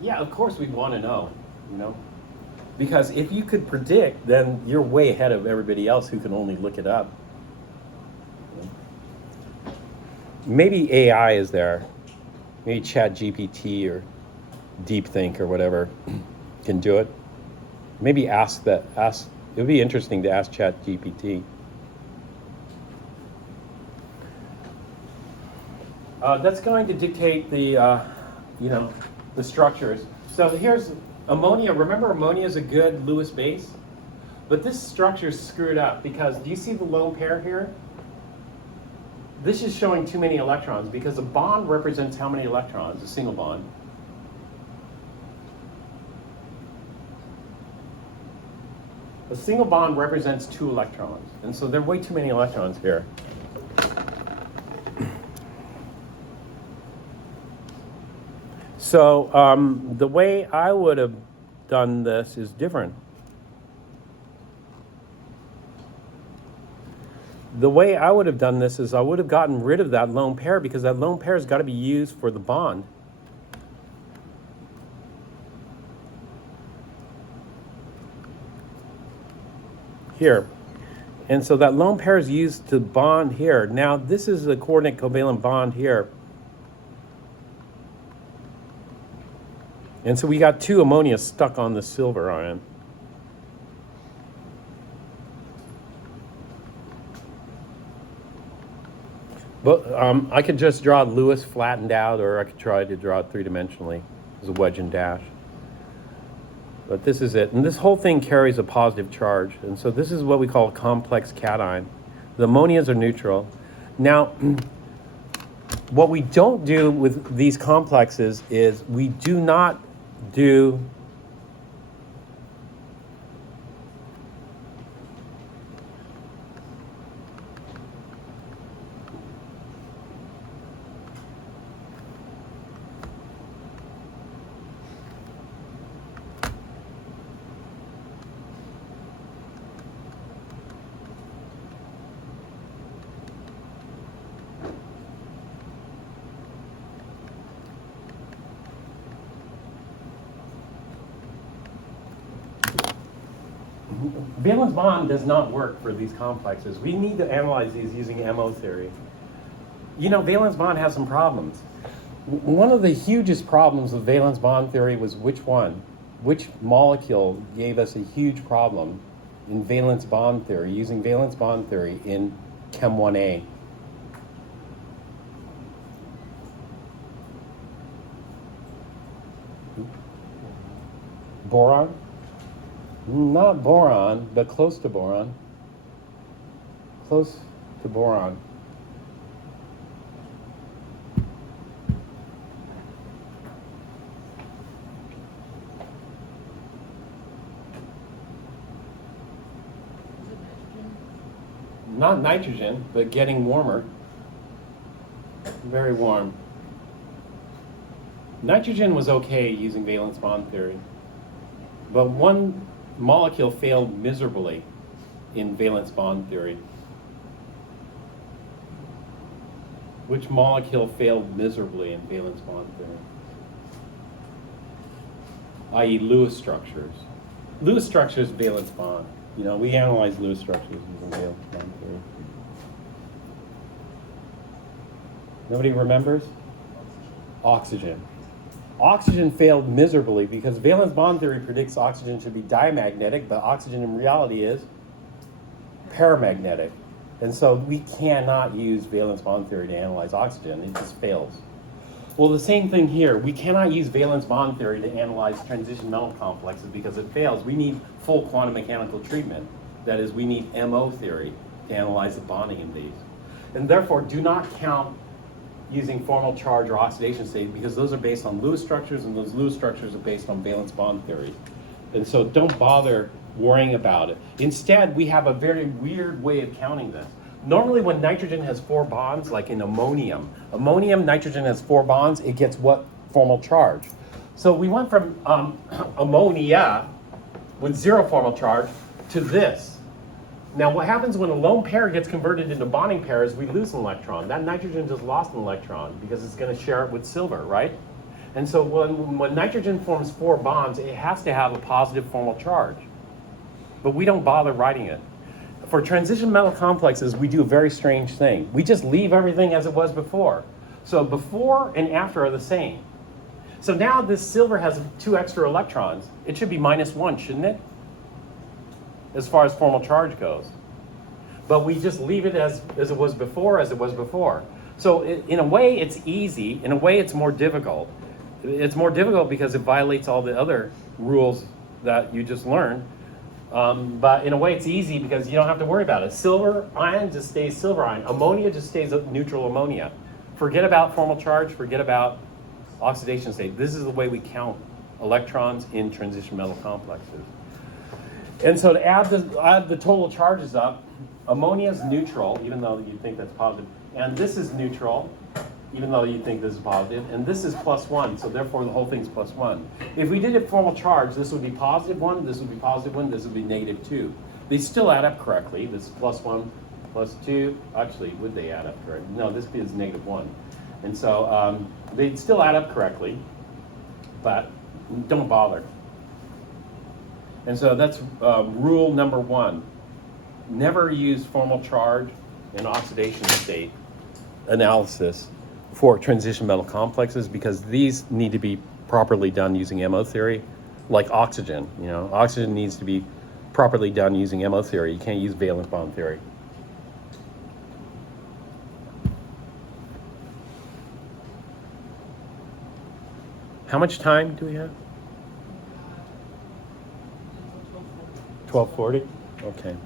Yeah, of course we'd want to know, you know? Because if you could predict, then you're way ahead of everybody else who can only look it up. Maybe AI is there. Maybe ChatGPT or DeepThink or whatever can do it. Maybe it would be interesting to ask ChatGPT. That's going to dictate the, the structures. So here's ammonia. Remember, ammonia is a good Lewis base, but this structure is screwed up because do you see the lone pair here? This is showing too many electrons because a bond represents how many electrons, a single bond. A single bond represents 2 electrons, and so there are way too many electrons here. So the way I would have done this is different. The way I would have done this is I would have gotten rid of that lone pair, because that lone pair has got to be used for the bond. Here. And so that lone pair is used to bond here. Now this is the coordinate covalent bond here. And so we got 2 ammonia stuck on the silver ion. But I could just draw Lewis flattened out, or I could try to draw it 3-dimensionally as a wedge and dash. But this is it. And this whole thing carries a positive charge. And so this is what we call a complex cation. The ammonias are neutral. Now, what we don't do with these complexes is we do not do valence bond does not work for these complexes. We need to analyze these using MO theory. You know, valence bond has some problems. One of the hugest problems with valence bond theory was which one? Which molecule gave us a huge problem in valence bond theory, using valence bond theory in Chem 1A? Boron? Not boron, but close to boron. Close to boron. Is it nitrogen? Not nitrogen, but getting warmer. Is very warm. Nitrogen was okay using valence bond theory, but one molecule failed miserably in valence bond theory. Which molecule failed miserably in valence bond theory? I.e. Lewis structures. Lewis structures, valence bond. You know, we analyze Lewis structures using valence bond theory. Nobody remembers? Oxygen. Oxygen failed miserably because valence bond theory predicts oxygen should be diamagnetic, but oxygen in reality is paramagnetic. And so we cannot use valence bond theory to analyze oxygen. It just fails. Well, the same thing here. We cannot use valence bond theory to analyze transition metal complexes because it fails. We need full quantum mechanical treatment. That is, we need MO theory to analyze the bonding in these. And therefore, do not count using formal charge or oxidation state because those are based on Lewis structures, and those Lewis structures are based on valence bond theory. And so don't bother worrying about it. Instead, we have a very weird way of counting this. Normally when nitrogen has 4 bonds, like in ammonium, nitrogen has 4 bonds, it gets what formal charge? So we went from ammonia with 0 formal charge to this. Now what happens when a lone pair gets converted into bonding pairs, we lose an electron. That nitrogen just lost an electron because it's going to share it with silver, right? And so when nitrogen forms 4 bonds, it has to have a positive formal charge. But we don't bother writing it. For transition metal complexes, we do a very strange thing. We just leave everything as it was before. So before and after are the same. So now this silver has 2 extra electrons. It should be -1, shouldn't it? As far as formal charge goes. But we just leave it as it was before, So in a way, it's easy. In a way, it's more difficult. It's more difficult because it violates all the other rules that you just learned. But in a way, it's easy because you don't have to worry about it. Silver ion just stays silver ion. Ammonia just stays neutral ammonia. Forget about formal charge. Forget about oxidation state. This is the way we count electrons in transition metal complexes. And so to add the total charges up, ammonia is neutral, even though you think that's positive. And this is neutral, even though you think this is positive. And this is +1, so therefore the whole thing's +1. If we did it formal charge, this would be +1, this would be +1, this would be -2. They still add up correctly. This is +1, +2. Actually, would they add up correctly? No, this is -1. And so they'd still add up correctly, but don't bother. And so that's rule number 1. Never use formal charge and oxidation state analysis for transition metal complexes because these need to be properly done using MO theory, like oxygen. You know, oxygen needs to be properly done using MO theory. You can't use valence bond theory. How much time do we have? 12:40? Okay.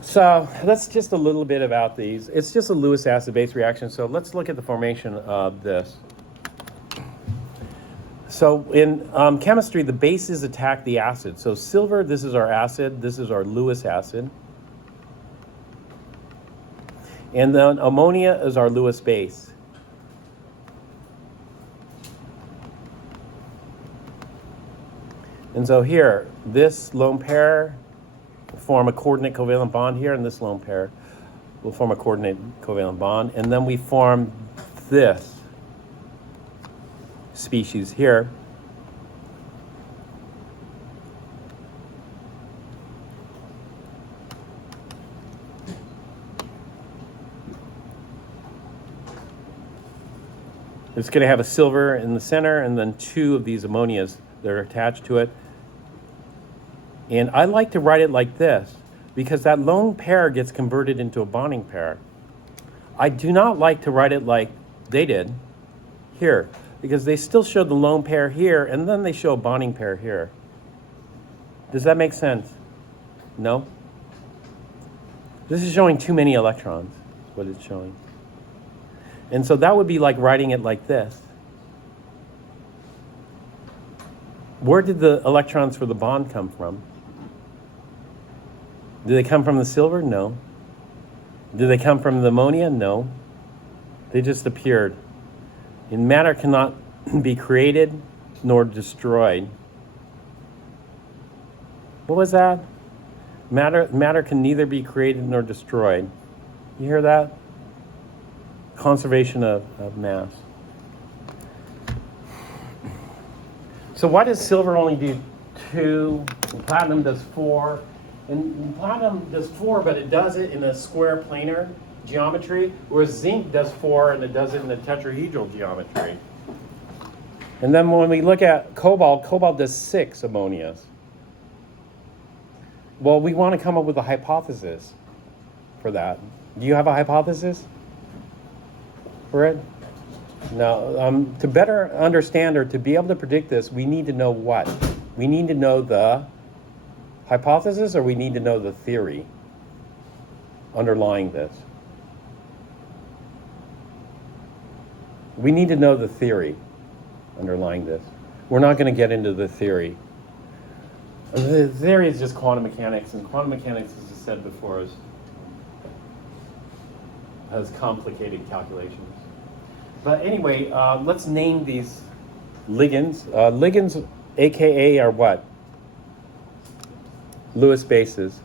So that's just a little bit about these. It's just a Lewis acid-base reaction. So let's look at the formation of this. So in chemistry, the bases attack the acid. So silver, this is our acid. This is our Lewis acid. And then ammonia is our Lewis base. And so here, this lone pair will form a coordinate covalent bond here, and this lone pair will form a coordinate covalent bond. And then we form this species here. It's going to have a silver in the center and then 2 of these ammonias that are attached to it. And I like to write it like this because that lone pair gets converted into a bonding pair. I do not like to write it like they did here because they still show the lone pair here and then they show a bonding pair here. Does that make sense? No? This is showing too many electrons, is what it's showing. And so that would be like writing it like this. Where did the electrons for the bond come from? Did they come from the silver? No. Did they come from the ammonia? No. They just appeared. And matter cannot be created nor destroyed. What was that? Matter can neither be created nor destroyed. You hear that? Conservation of mass. So why does silver only do 2? Platinum does 4. And platinum does 4, but it does it in a square planar geometry, whereas zinc does 4 and it does it in the tetrahedral geometry. And then when we look at cobalt does 6 ammonias. Well, we want to come up with a hypothesis for that. Do you have a hypothesis for it? No. To better understand or to be able to predict this, we need to know what? We need to know the hypothesis, or we need to know the theory underlying this? We need to know the theory underlying this. We're not going to get into the theory. The theory is just quantum mechanics, and quantum mechanics, as I said before, has complicated calculations. But anyway, let's name these ligands. Ligands, aka, are what? Lewis bases.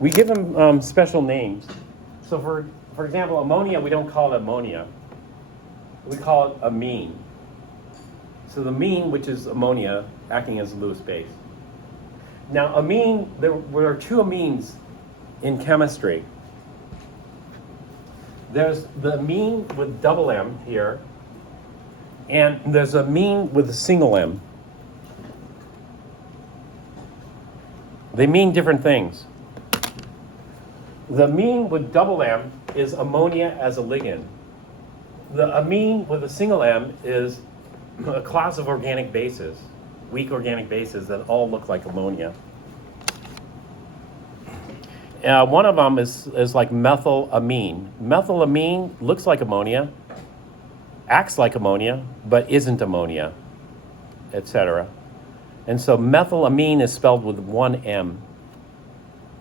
We give them special names. So for example, ammonia, we don't call it ammonia. We call it amine. So the amine, which is ammonia, acting as a Lewis base. Now amine, there are 2 amines in chemistry. There's the amine with double M here, and there's amine with a single M. They mean different things. The amine with double M is ammonia as a ligand. The amine with a single M is a class of organic bases, weak organic bases that all look like ammonia. One of them is like methylamine. Methylamine looks like ammonia, acts like ammonia, but isn't ammonia, etc. And so methylamine is spelled with 1 M.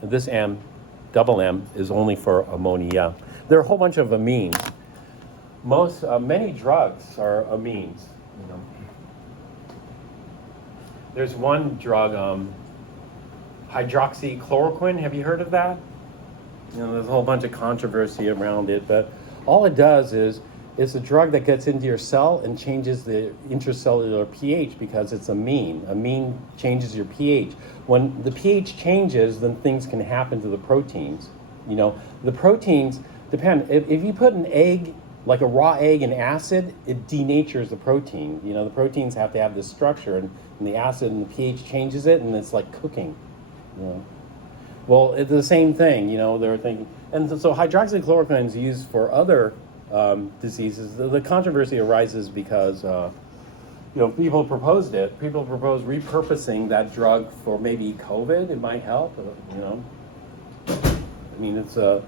This M, double M, is only for ammonia. There are a whole bunch of amines. Many drugs are amines. You know. There's one drug, hydroxychloroquine. Have you heard of that? You know, there's a whole bunch of controversy around it, but all it does is it's a drug that gets into your cell and changes the intracellular pH because it's amine. Amine changes your pH. When the pH changes, then things can happen to the proteins. You know, the proteins depend. If you put an egg, like a raw egg, in acid, it denatures the protein. You know, the proteins have to have this structure, and the acid and the pH changes it, and it's like cooking. You know? Well, it's the same thing. You know, they're thinking, and so hydroxychloroquine is used for other diseases. The controversy arises because you know, people proposed it. People proposed repurposing that drug for maybe COVID. It might help. You know, I mean, it's a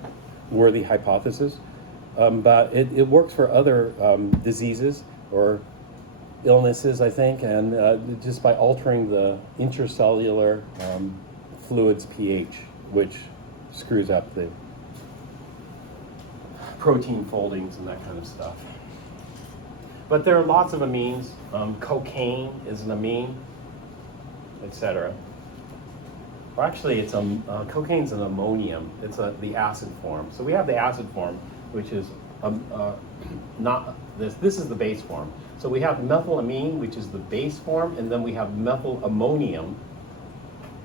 worthy hypothesis, but it works for other diseases or illnesses, I think, and just by altering the intracellular fluid's pH, which screws up the protein foldings and that kind of stuff. But there are lots of amines. Cocaine is an amine, etc. Or actually, it's cocaine's an ammonium. It's the acid form. So we have the acid form, which is not this. This is the base form. So we have methylamine, which is the base form, and then we have methylammonium,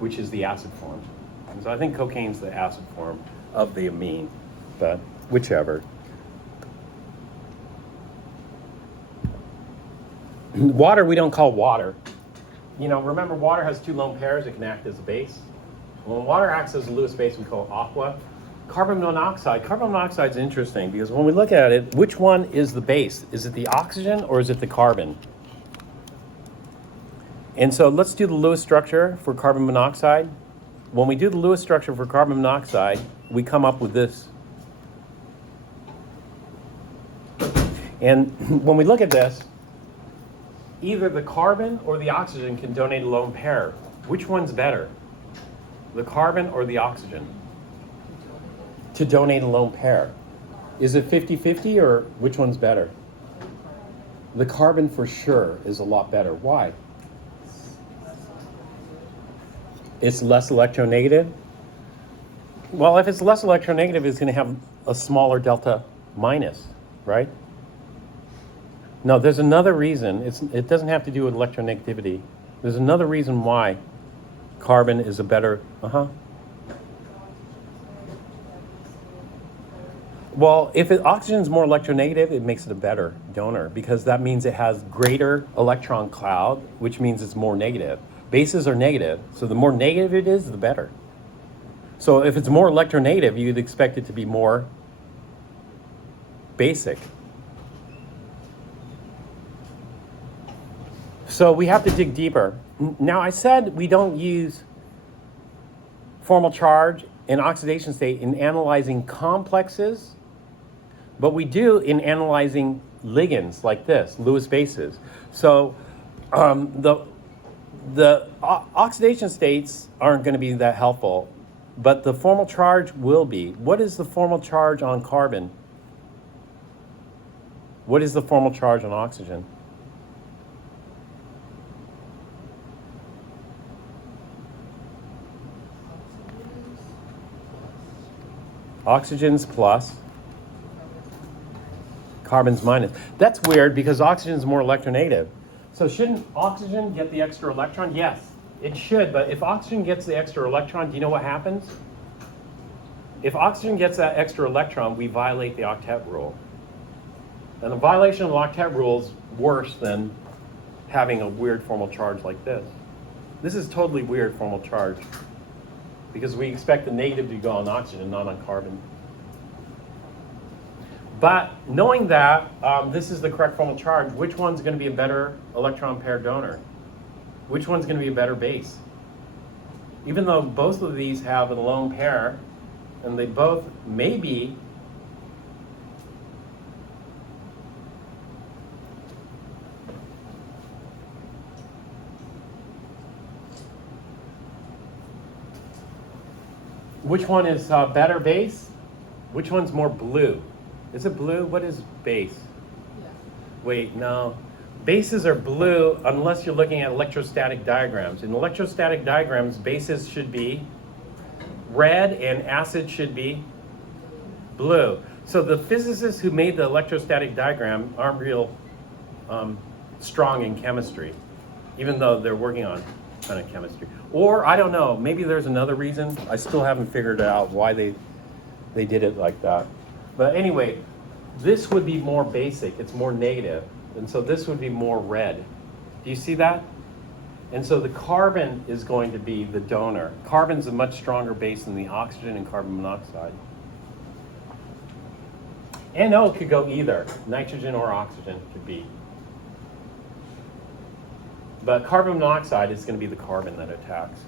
which is the acid form. And so I think cocaine's the acid form of the amine, but whichever. Water we don't call water. You know, remember water has 2 lone pairs. It can act as a base. When water acts as a Lewis base, we call it aqua. Carbon monoxide is interesting because when we look at it, which one is the base? Is it the oxygen or is it the carbon? And so let's do the Lewis structure for carbon monoxide. When we do the Lewis structure for carbon monoxide, we come up with this. And when we look at this, either the carbon or the oxygen can donate a lone pair. Which one's better? The carbon or the oxygen? To donate a lone pair. Is it 50-50 or which one's better? The carbon for sure is a lot better. Why? It's less electronegative? Well, if it's less electronegative, it's going to have a smaller delta minus, right? No, there's another reason. It doesn't have to do with electronegativity. There's another reason why carbon is a better, Well, if oxygen is more electronegative, it makes it a better donor because that means it has greater electron cloud, which means it's more negative. Bases are negative, so the more negative it is, the better. So if it's more electronegative, you'd expect it to be more basic. So we have to dig deeper. Now, I said we don't use formal charge in oxidation state in analyzing complexes, but we do in analyzing ligands like this, Lewis bases. So the oxidation states aren't going to be that helpful, but the formal charge will be. What is the formal charge on carbon? What is the formal charge on oxygen? Oxygen's plus, carbon's minus. That's weird because oxygen's more electronegative. So shouldn't oxygen get the extra electron? Yes, it should, but if oxygen gets the extra electron, do you know what happens? If oxygen gets that extra electron, we violate the octet rule. And the violation of the octet rule is worse than having a weird formal charge like this. This is totally weird formal charge because we expect the negative to go on oxygen, not on carbon. But knowing that this is the correct formal charge, which one's going to be a better electron pair donor? Which one's going to be a better base? Even though both of these have a lone pair, and they both may be which one is better base? Which one's more blue? Is it blue? What is base? Yeah. Wait, no. Bases are blue unless you're looking at electrostatic diagrams. In electrostatic diagrams, bases should be red and acid should be blue. So the physicists who made the electrostatic diagram aren't real strong in chemistry, even though they're working on kind of chemistry. Or, I don't know, maybe there's another reason. I still haven't figured out why they did it like that. But anyway, this would be more basic. It's more negative. And so this would be more red. Do you see that? And so the carbon is going to be the donor. Carbon's a much stronger base than the oxygen and carbon monoxide. NO could go either. Nitrogen or oxygen could be. But carbon monoxide is going to be the carbon that attacks.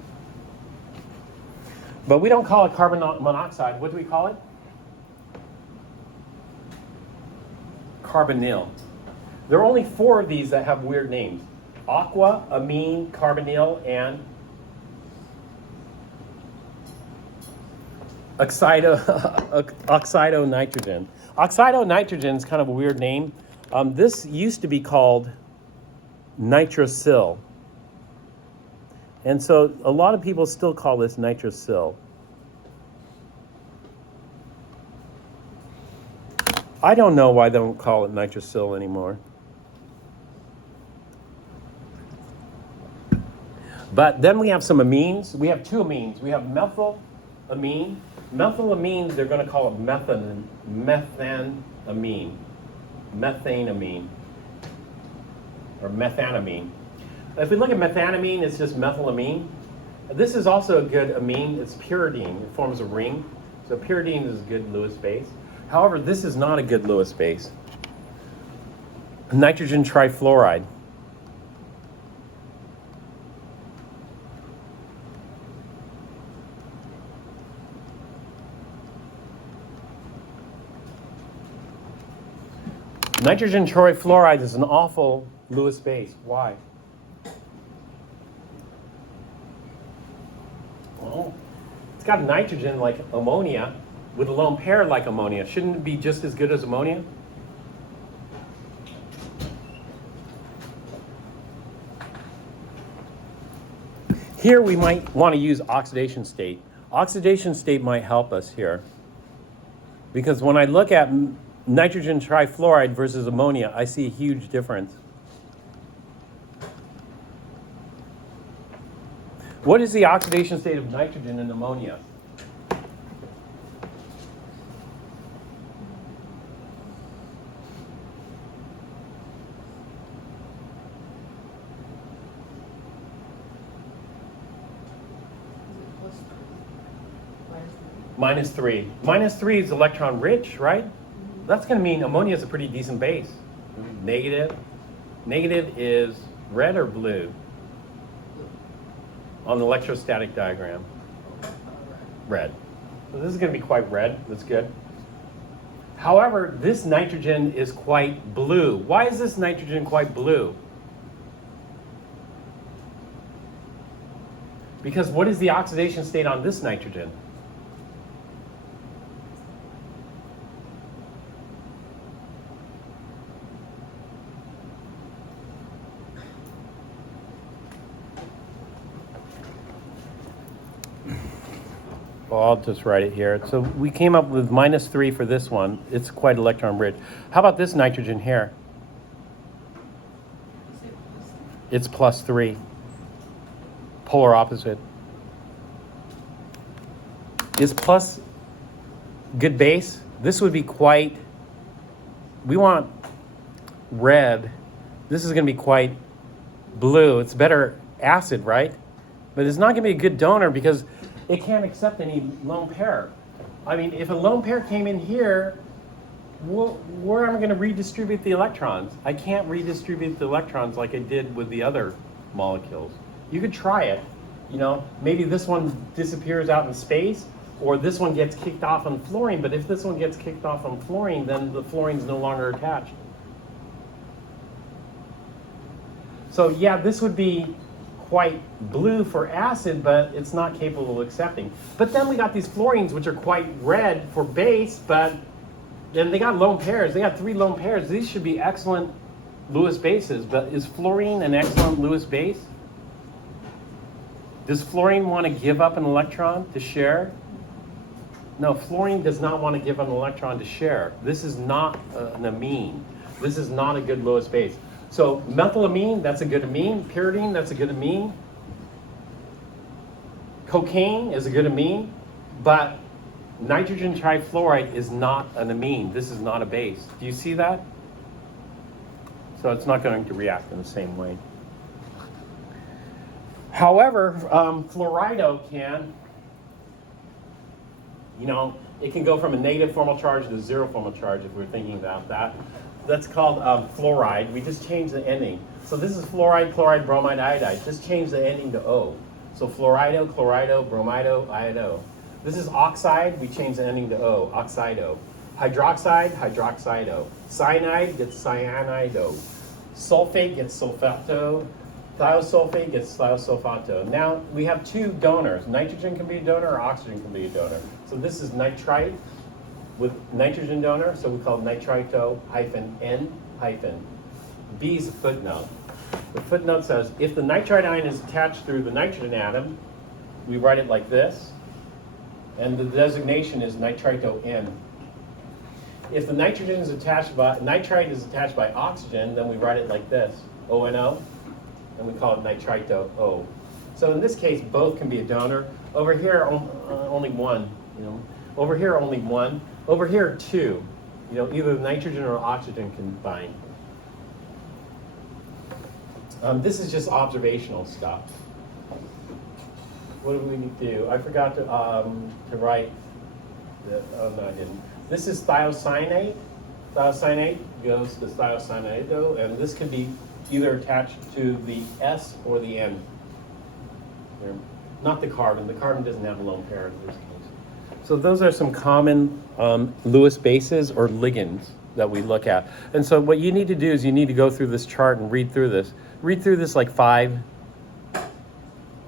But we don't call it carbon monoxide. What do we call it? Carbonyl. There are only 4 of these that have weird names. Aqua, amine, carbonyl, and oxidonitrogen. Oxidonitrogen is kind of a weird name. This used to be called nitrosyl. And so a lot of people still call this nitrosyl. I don't know why they don't call it nitrosyl anymore. But then we have some amines. We have 2 amines. We have methylamine. Methylamines, they're going to call it methanamine. Methanamine. Or methanamine. If we look at methanamine, it's just methylamine. This is also a good amine. It's pyridine. It forms a ring. So pyridine is a good Lewis base. However, this is not a good Lewis base. Nitrogen trifluoride. Nitrogen trifluoride is an awful Lewis base. Why? Well, got nitrogen like ammonia with a lone pair like ammonia. Shouldn't it be just as good as ammonia? Here we might want to use oxidation state. Oxidation state might help us here. Because when I look at nitrogen trifluoride versus ammonia, I see a huge difference. What is the oxidation state of nitrogen and ammonia? Is it plus three? -3. -3 is electron rich, right? That's going to mean ammonia is a pretty decent base. Negative. Negative is red or blue on the electrostatic diagram. Red. So this is going to be quite red. That's good. However, this nitrogen is quite blue. Why is this nitrogen quite blue? Because what is the oxidation state on this nitrogen? Well, I'll just write it here. So we came up with -3 for this one. It's quite electron rich. How about this nitrogen here? Is it plus three? It's +3. Polar opposite. Is plus good base? This would be quite, we want red. This is going to be quite blue. It's better acid, right? But it's not going to be a good donor because it can't accept any lone pair. I mean, if a lone pair came in here, where am I going to redistribute the electrons? I can't redistribute the electrons like I did with the other molecules. You could try it. You know, maybe this one disappears out in space, or this one gets kicked off on fluorine, but if this one gets kicked off on fluorine, then the fluorine's no longer attached. So yeah, this would be quite blue for acid, but it's not capable of accepting. But then we got these fluorines, which are quite red for base, but then they got lone pairs. They got 3 lone pairs. These should be excellent Lewis bases, but is fluorine an excellent Lewis base? Does fluorine want to give up an electron to share? No, fluorine does not want to give up an electron to share. This is not an amine. This is not a good Lewis base. So methylamine, that's a good amine. Pyridine, that's a good amine. Cocaine is a good amine, but nitrogen trifluoride is not an amine. This is not a base. Do you see that? So it's not going to react in the same way. However, fluorido can, you know, it can go from a negative formal charge to 0 formal charge if we're thinking about that. That's called fluoride. We just changed the ending. So this is fluoride, chloride, bromide, iodide. Just change the ending to O. So fluorido, chlorido, bromido, iodo. This is oxide. We change the ending to O, oxido. Hydroxide, hydroxido. Cyanide gets cyanido. Sulfate gets sulfato. Thiosulfate gets thiosulfato. Now we have 2 donors. Nitrogen can be a donor or oxygen can be a donor. So this is nitrite with nitrogen donor, so we call it nitrito -N-. B is a footnote. The footnote says if the nitrite ion is attached through the nitrogen atom, we write it like this, and the designation is nitrito N. If the nitrogen is attached by nitrite is attached by oxygen, then we write it like this, ONO, and we call it nitrito O. So in this case, both can be a donor. Over here, only one. You know, over here, only one. Over here, 2. You know, either nitrogen or oxygen can bind. This is just observational stuff. What do we need to do? I forgot to write. Oh no, I didn't. This is thiocyanate. Thiocyanate goes to thiocyanado, and this can be either attached to the S or the N. Here. Not the carbon. The carbon doesn't have a lone pair in this case. So those are some common Lewis bases or ligands that we look at. And so what you need to do is you need to go through this chart and read through this. Read through this like 5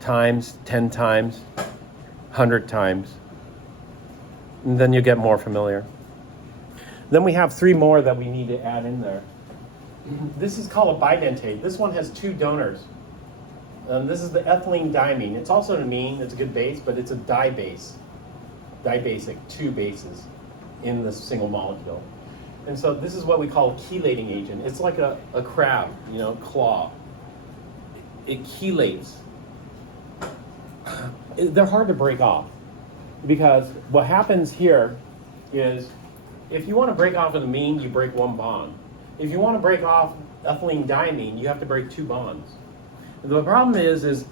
times, 10 times. 100 times. And then you get more familiar. Then we have 3 more that we need to add in there. This is called a bidentate. This one has 2 donors. This is the ethylene diamine. It's also an amine, it's a good base, but it's a dibase. Dibasic, 2 bases in the single molecule. And so this is what we call a chelating agent. It's like a crab, claw. It chelates. They're hard to break off because what happens here is if you want to break off an amine, you break 1 bond. If you want to break off ethylene diamine, you have to break 2 bonds. And the problem is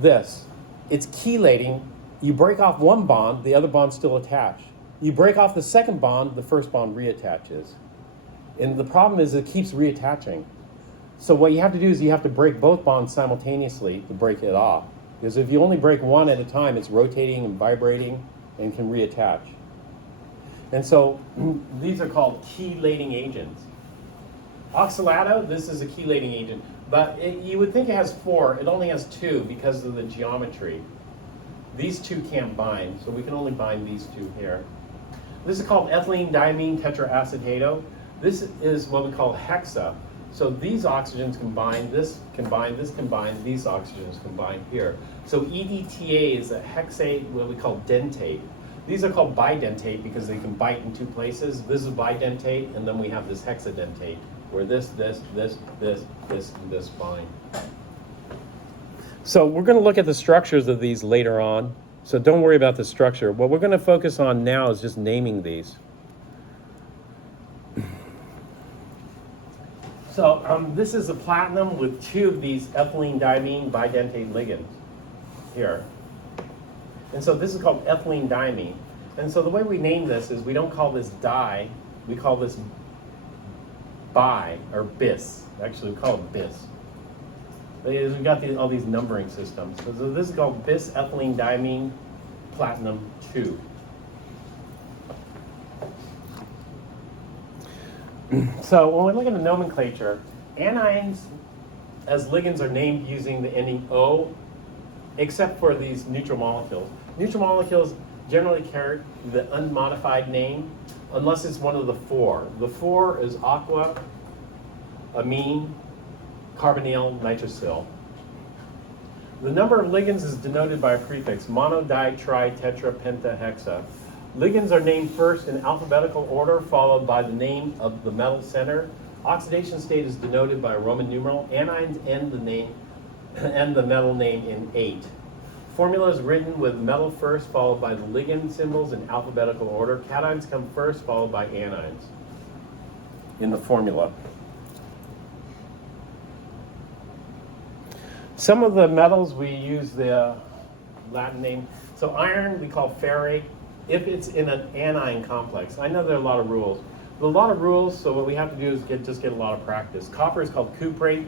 this. It's chelating. You break off 1 bond, the other bond's still attached. You break off the second bond, the first bond reattaches. And the problem is it keeps reattaching. So what you have to do is you have to break both bonds simultaneously to break it off. Because if you only break one at a time, it's rotating and vibrating and can reattach. And so these are called chelating agents. Oxalato, this is a chelating agent, but you would think it has 4. It only has 2 because of the geometry. These 2 can't bind, so we can only bind these 2 here. This is called ethylene diamine tetraacetato. This is what we call hexa. So these oxygens combine, this combine, this combine, these oxygens combine here. So EDTA is a hexate, what we call dentate. These are called bidentate because they can bite in 2 places. This is bidentate, and then we have this hexadentate, where this, and this bind. So we're going to look at the structures of these later on. So don't worry about the structure. What we're going to focus on now is just naming these. So this is a platinum with 2 of these ethylene diamine bidentate ligands here. And so this is called ethylene diamine. And so the way we name this is we don't call this di, we call this bi, or bis. Actually, we call it bis. We've got all these numbering systems. So this is called bis ethylene diamine platinum 2. So when we look at the nomenclature, anions as ligands are named using the ending O, except for these neutral molecules. Neutral molecules generally carry the unmodified name, unless it's one of the 4. The 4 is aqua, amine, carbonyl, nitrosyl. The number of ligands is denoted by a prefix, mono, di, tri, tetra, penta, hexa. Ligands are named first in alphabetical order, followed by the name of the metal center. Oxidation state is denoted by a Roman numeral. Anions end the metal name in 8. Formula is written with metal first, followed by the ligand symbols in alphabetical order. Cations come first, followed by anions in the formula. Some of the metals we use the Latin name. So iron we call ferrate if it's in an anion complex. I know there are a lot of rules. There are a lot of rules, so what we have to do is just get a lot of practice. Copper is called cuprate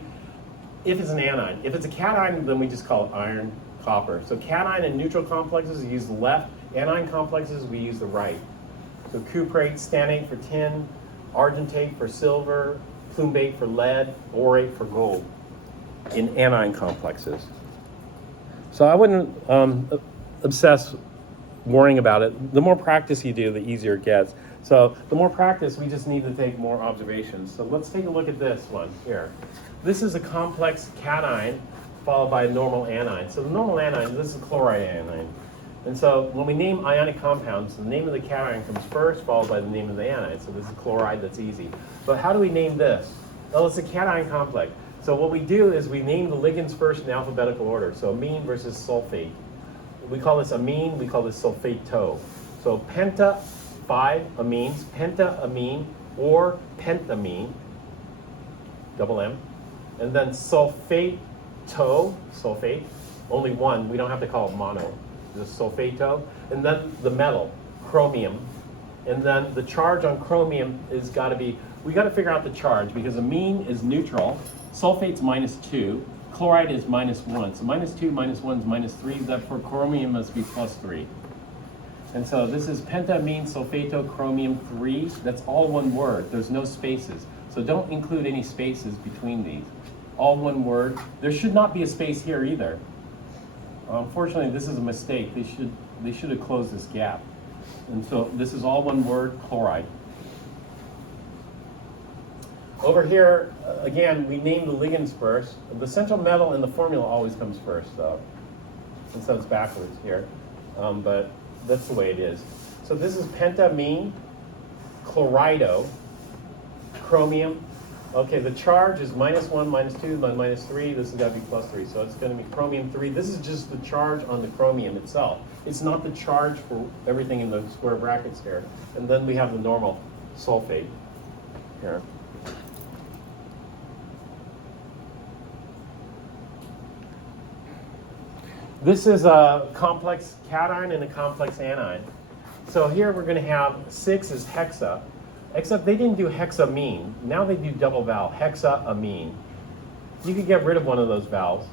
if it's an anion. If it's a cation, then we just call it iron, copper. So cation and neutral complexes, we use the left. Anion complexes, we use the right. So cuprate, stannate for tin, argentate for silver, plumbate for lead, borate for gold in anion complexes. So I wouldn't obsess worrying about it. The more practice you do, the easier it gets. So the more practice, we just need to take more observations. So let's take a look at this one here. This is a complex cation followed by a normal anion. So the normal anion, this is a chloride anion. And so when we name ionic compounds, the name of the cation comes first, followed by the name of the anion. So this is chloride, that's easy. But how do we name this? Well, it's a cation complex. So what we do is we name the ligands first in alphabetical order. So amine versus sulfate. We call this amine, we call this sulfato. So penta, 5 amines, pentamine or pentamine, double M. And then sulfate, only 1, we don't have to call it mono. Just sulfato. And then the metal, chromium. And then the charge on chromium is got to be, we got to figure out the charge because amine is neutral, sulfate's -2, chloride is -1. So -2 -1 is -3, therefore chromium must be +3. And so this is pentamine sulfato chromium 3. That's all one word. There's no spaces. So don't include any spaces between these. All one word. There should not be a space here either. Unfortunately, this is a mistake. They should they should have closed this gap. And so this is all one word, chloride. Over here, again, we name the ligands first. The central metal in the formula always comes first, though. And so it's backwards here. But that's the way it is. So this is pentamine, chlorido, chromium. Okay, the charge is -1, -2, then -3. This has got to be +3. So it's going to be chromium 3. This is just the charge on the chromium itself. It's not the charge for everything in the square brackets here. And then we have the normal sulfate here. This is a complex cation and a complex anion. So here we're going to have 6 is hexa, except they didn't do hexamine. Now they do double vowel, hexaamine. You could get rid of one of those vowels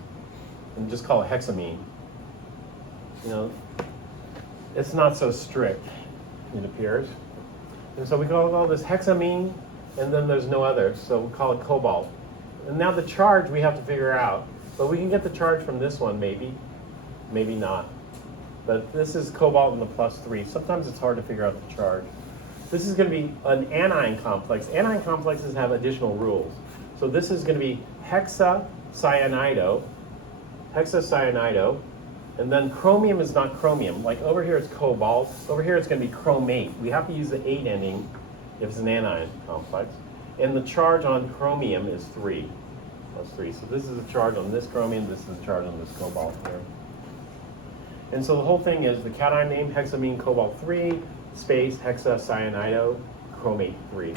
and just call it hexamine. You know, it's not so strict, it appears. And so we call this hexamine, and then there's no other, so we call it cobalt. And now the charge we have to figure out, but we can get the charge from this one maybe. Maybe not. But this is cobalt in the +3. Sometimes it's hard to figure out the charge. This is going to be an anion complex. Anion complexes have additional rules. So this is going to be hexacyanido, and then chromium is not chromium. Like over here it's cobalt, over here it's going to be chromate. We have to use the 8 ending if it's an anion complex. And the charge on chromium is 3, +3. So this is the charge on this chromium, this is the charge on this cobalt here. And so the whole thing is the cation name hexamine cobalt 3 space hexacyanido chromate 3.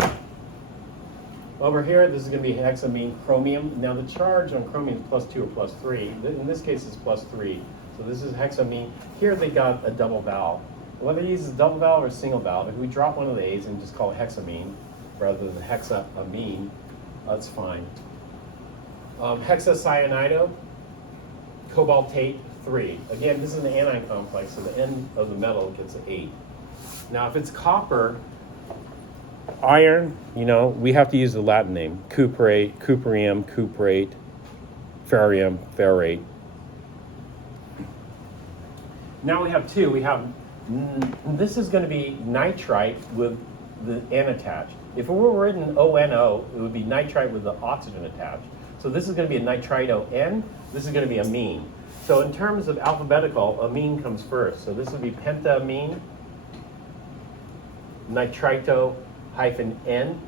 Over here, this is going to be hexamine chromium. Now the charge on chromium is +2 or +3. In this case, it's +3. So this is hexamine. Here they got a double vowel. Whether they use a double vowel or a single vowel, if we drop one of the A's and just call it hexamine rather than hexaamine, that's fine. Hexacyanido, cobaltate 3. Again, this is an anion complex, so the end of the metal gets an 8. Now, if it's copper, iron, you know, we have to use the Latin name. Cuprate, cuprium, cuprate, ferrium, ferrate. Now we have 2. We have, this is going to be nitrite with the N attached. If it were written ONO, it would be nitrite with the oxygen attached. So this is going to be a nitrito N. This is going to be amine. So in terms of alphabetical, amine comes first. So this would be pentamine, nitrito -N.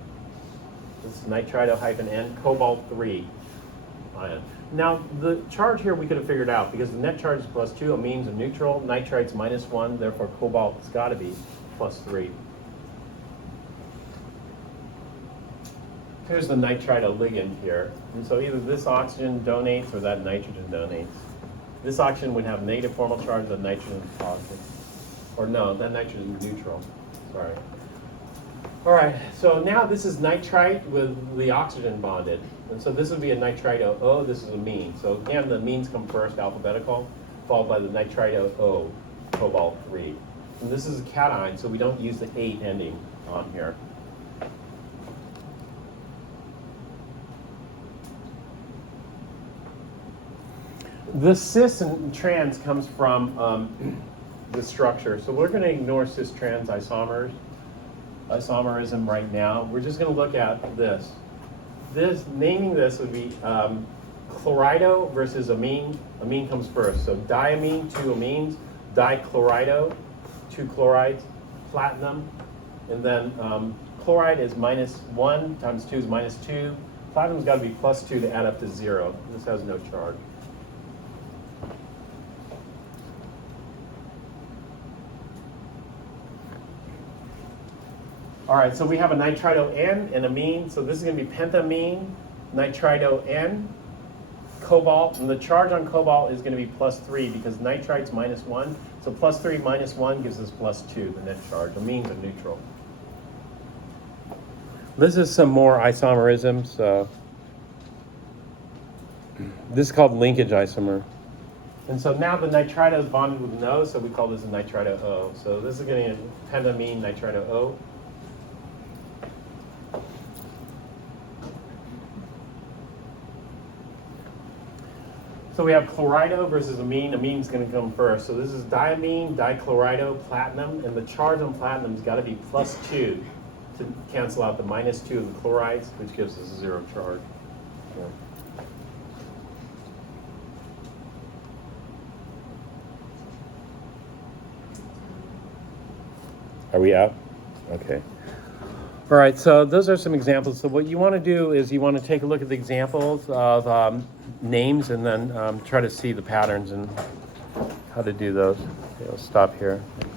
This is nitrito -N, cobalt 3 ion. Now the charge here we could have figured out because the net charge is +2, amines are neutral, nitrite's -1, therefore cobalt's got to be +3. Here's the nitrito ligand here. And so either this oxygen donates or that nitrogen donates. This oxygen would have negative formal charge, the nitrogen is positive. Or no, that nitrogen is neutral. Sorry. All right, so now this is nitrite with the oxygen bonded. And so this would be a nitrito O, this is amine. So again, the amines come first, alphabetical, followed by the nitrito O, cobalt 3. And this is a cation, so we don't use the 8 ending on here. The cis and trans comes from the structure. So we're going to ignore cis-trans isomerism right now. We're just going to look at this. Naming this would be chlorido versus amine. Amine comes first. So diamine, 2 amines. Dichlorido, 2 chlorides. Platinum. And then chloride is -1 times 2 is -2. Platinum's got to be +2 to add up to 0. This has no charge. All right, so we have a nitrito N and amine. So this is going to be pentamine, nitrito N, cobalt. And the charge on cobalt is going to be +3 because nitrite's -1. So +3 -1 gives us +2, the net charge. Amines are neutral. This is some more isomerisms. This is called linkage isomer. And so now the nitrito is bonded with an O, so we call this a nitrito O. So this is going to be pentamine, nitrito O. So we have chlorido versus amine. Amine's going to come first. So this is diamine, dichlorido, platinum, and the charge on platinum's got to be +2 to cancel out the -2 of the chlorides, which gives us a 0 charge. Yeah. Are we out? Okay. All right, so those are some examples. So what you want to do is you want to take a look at the examples of names and then try to see the patterns and how to do those. Okay, I'll stop here.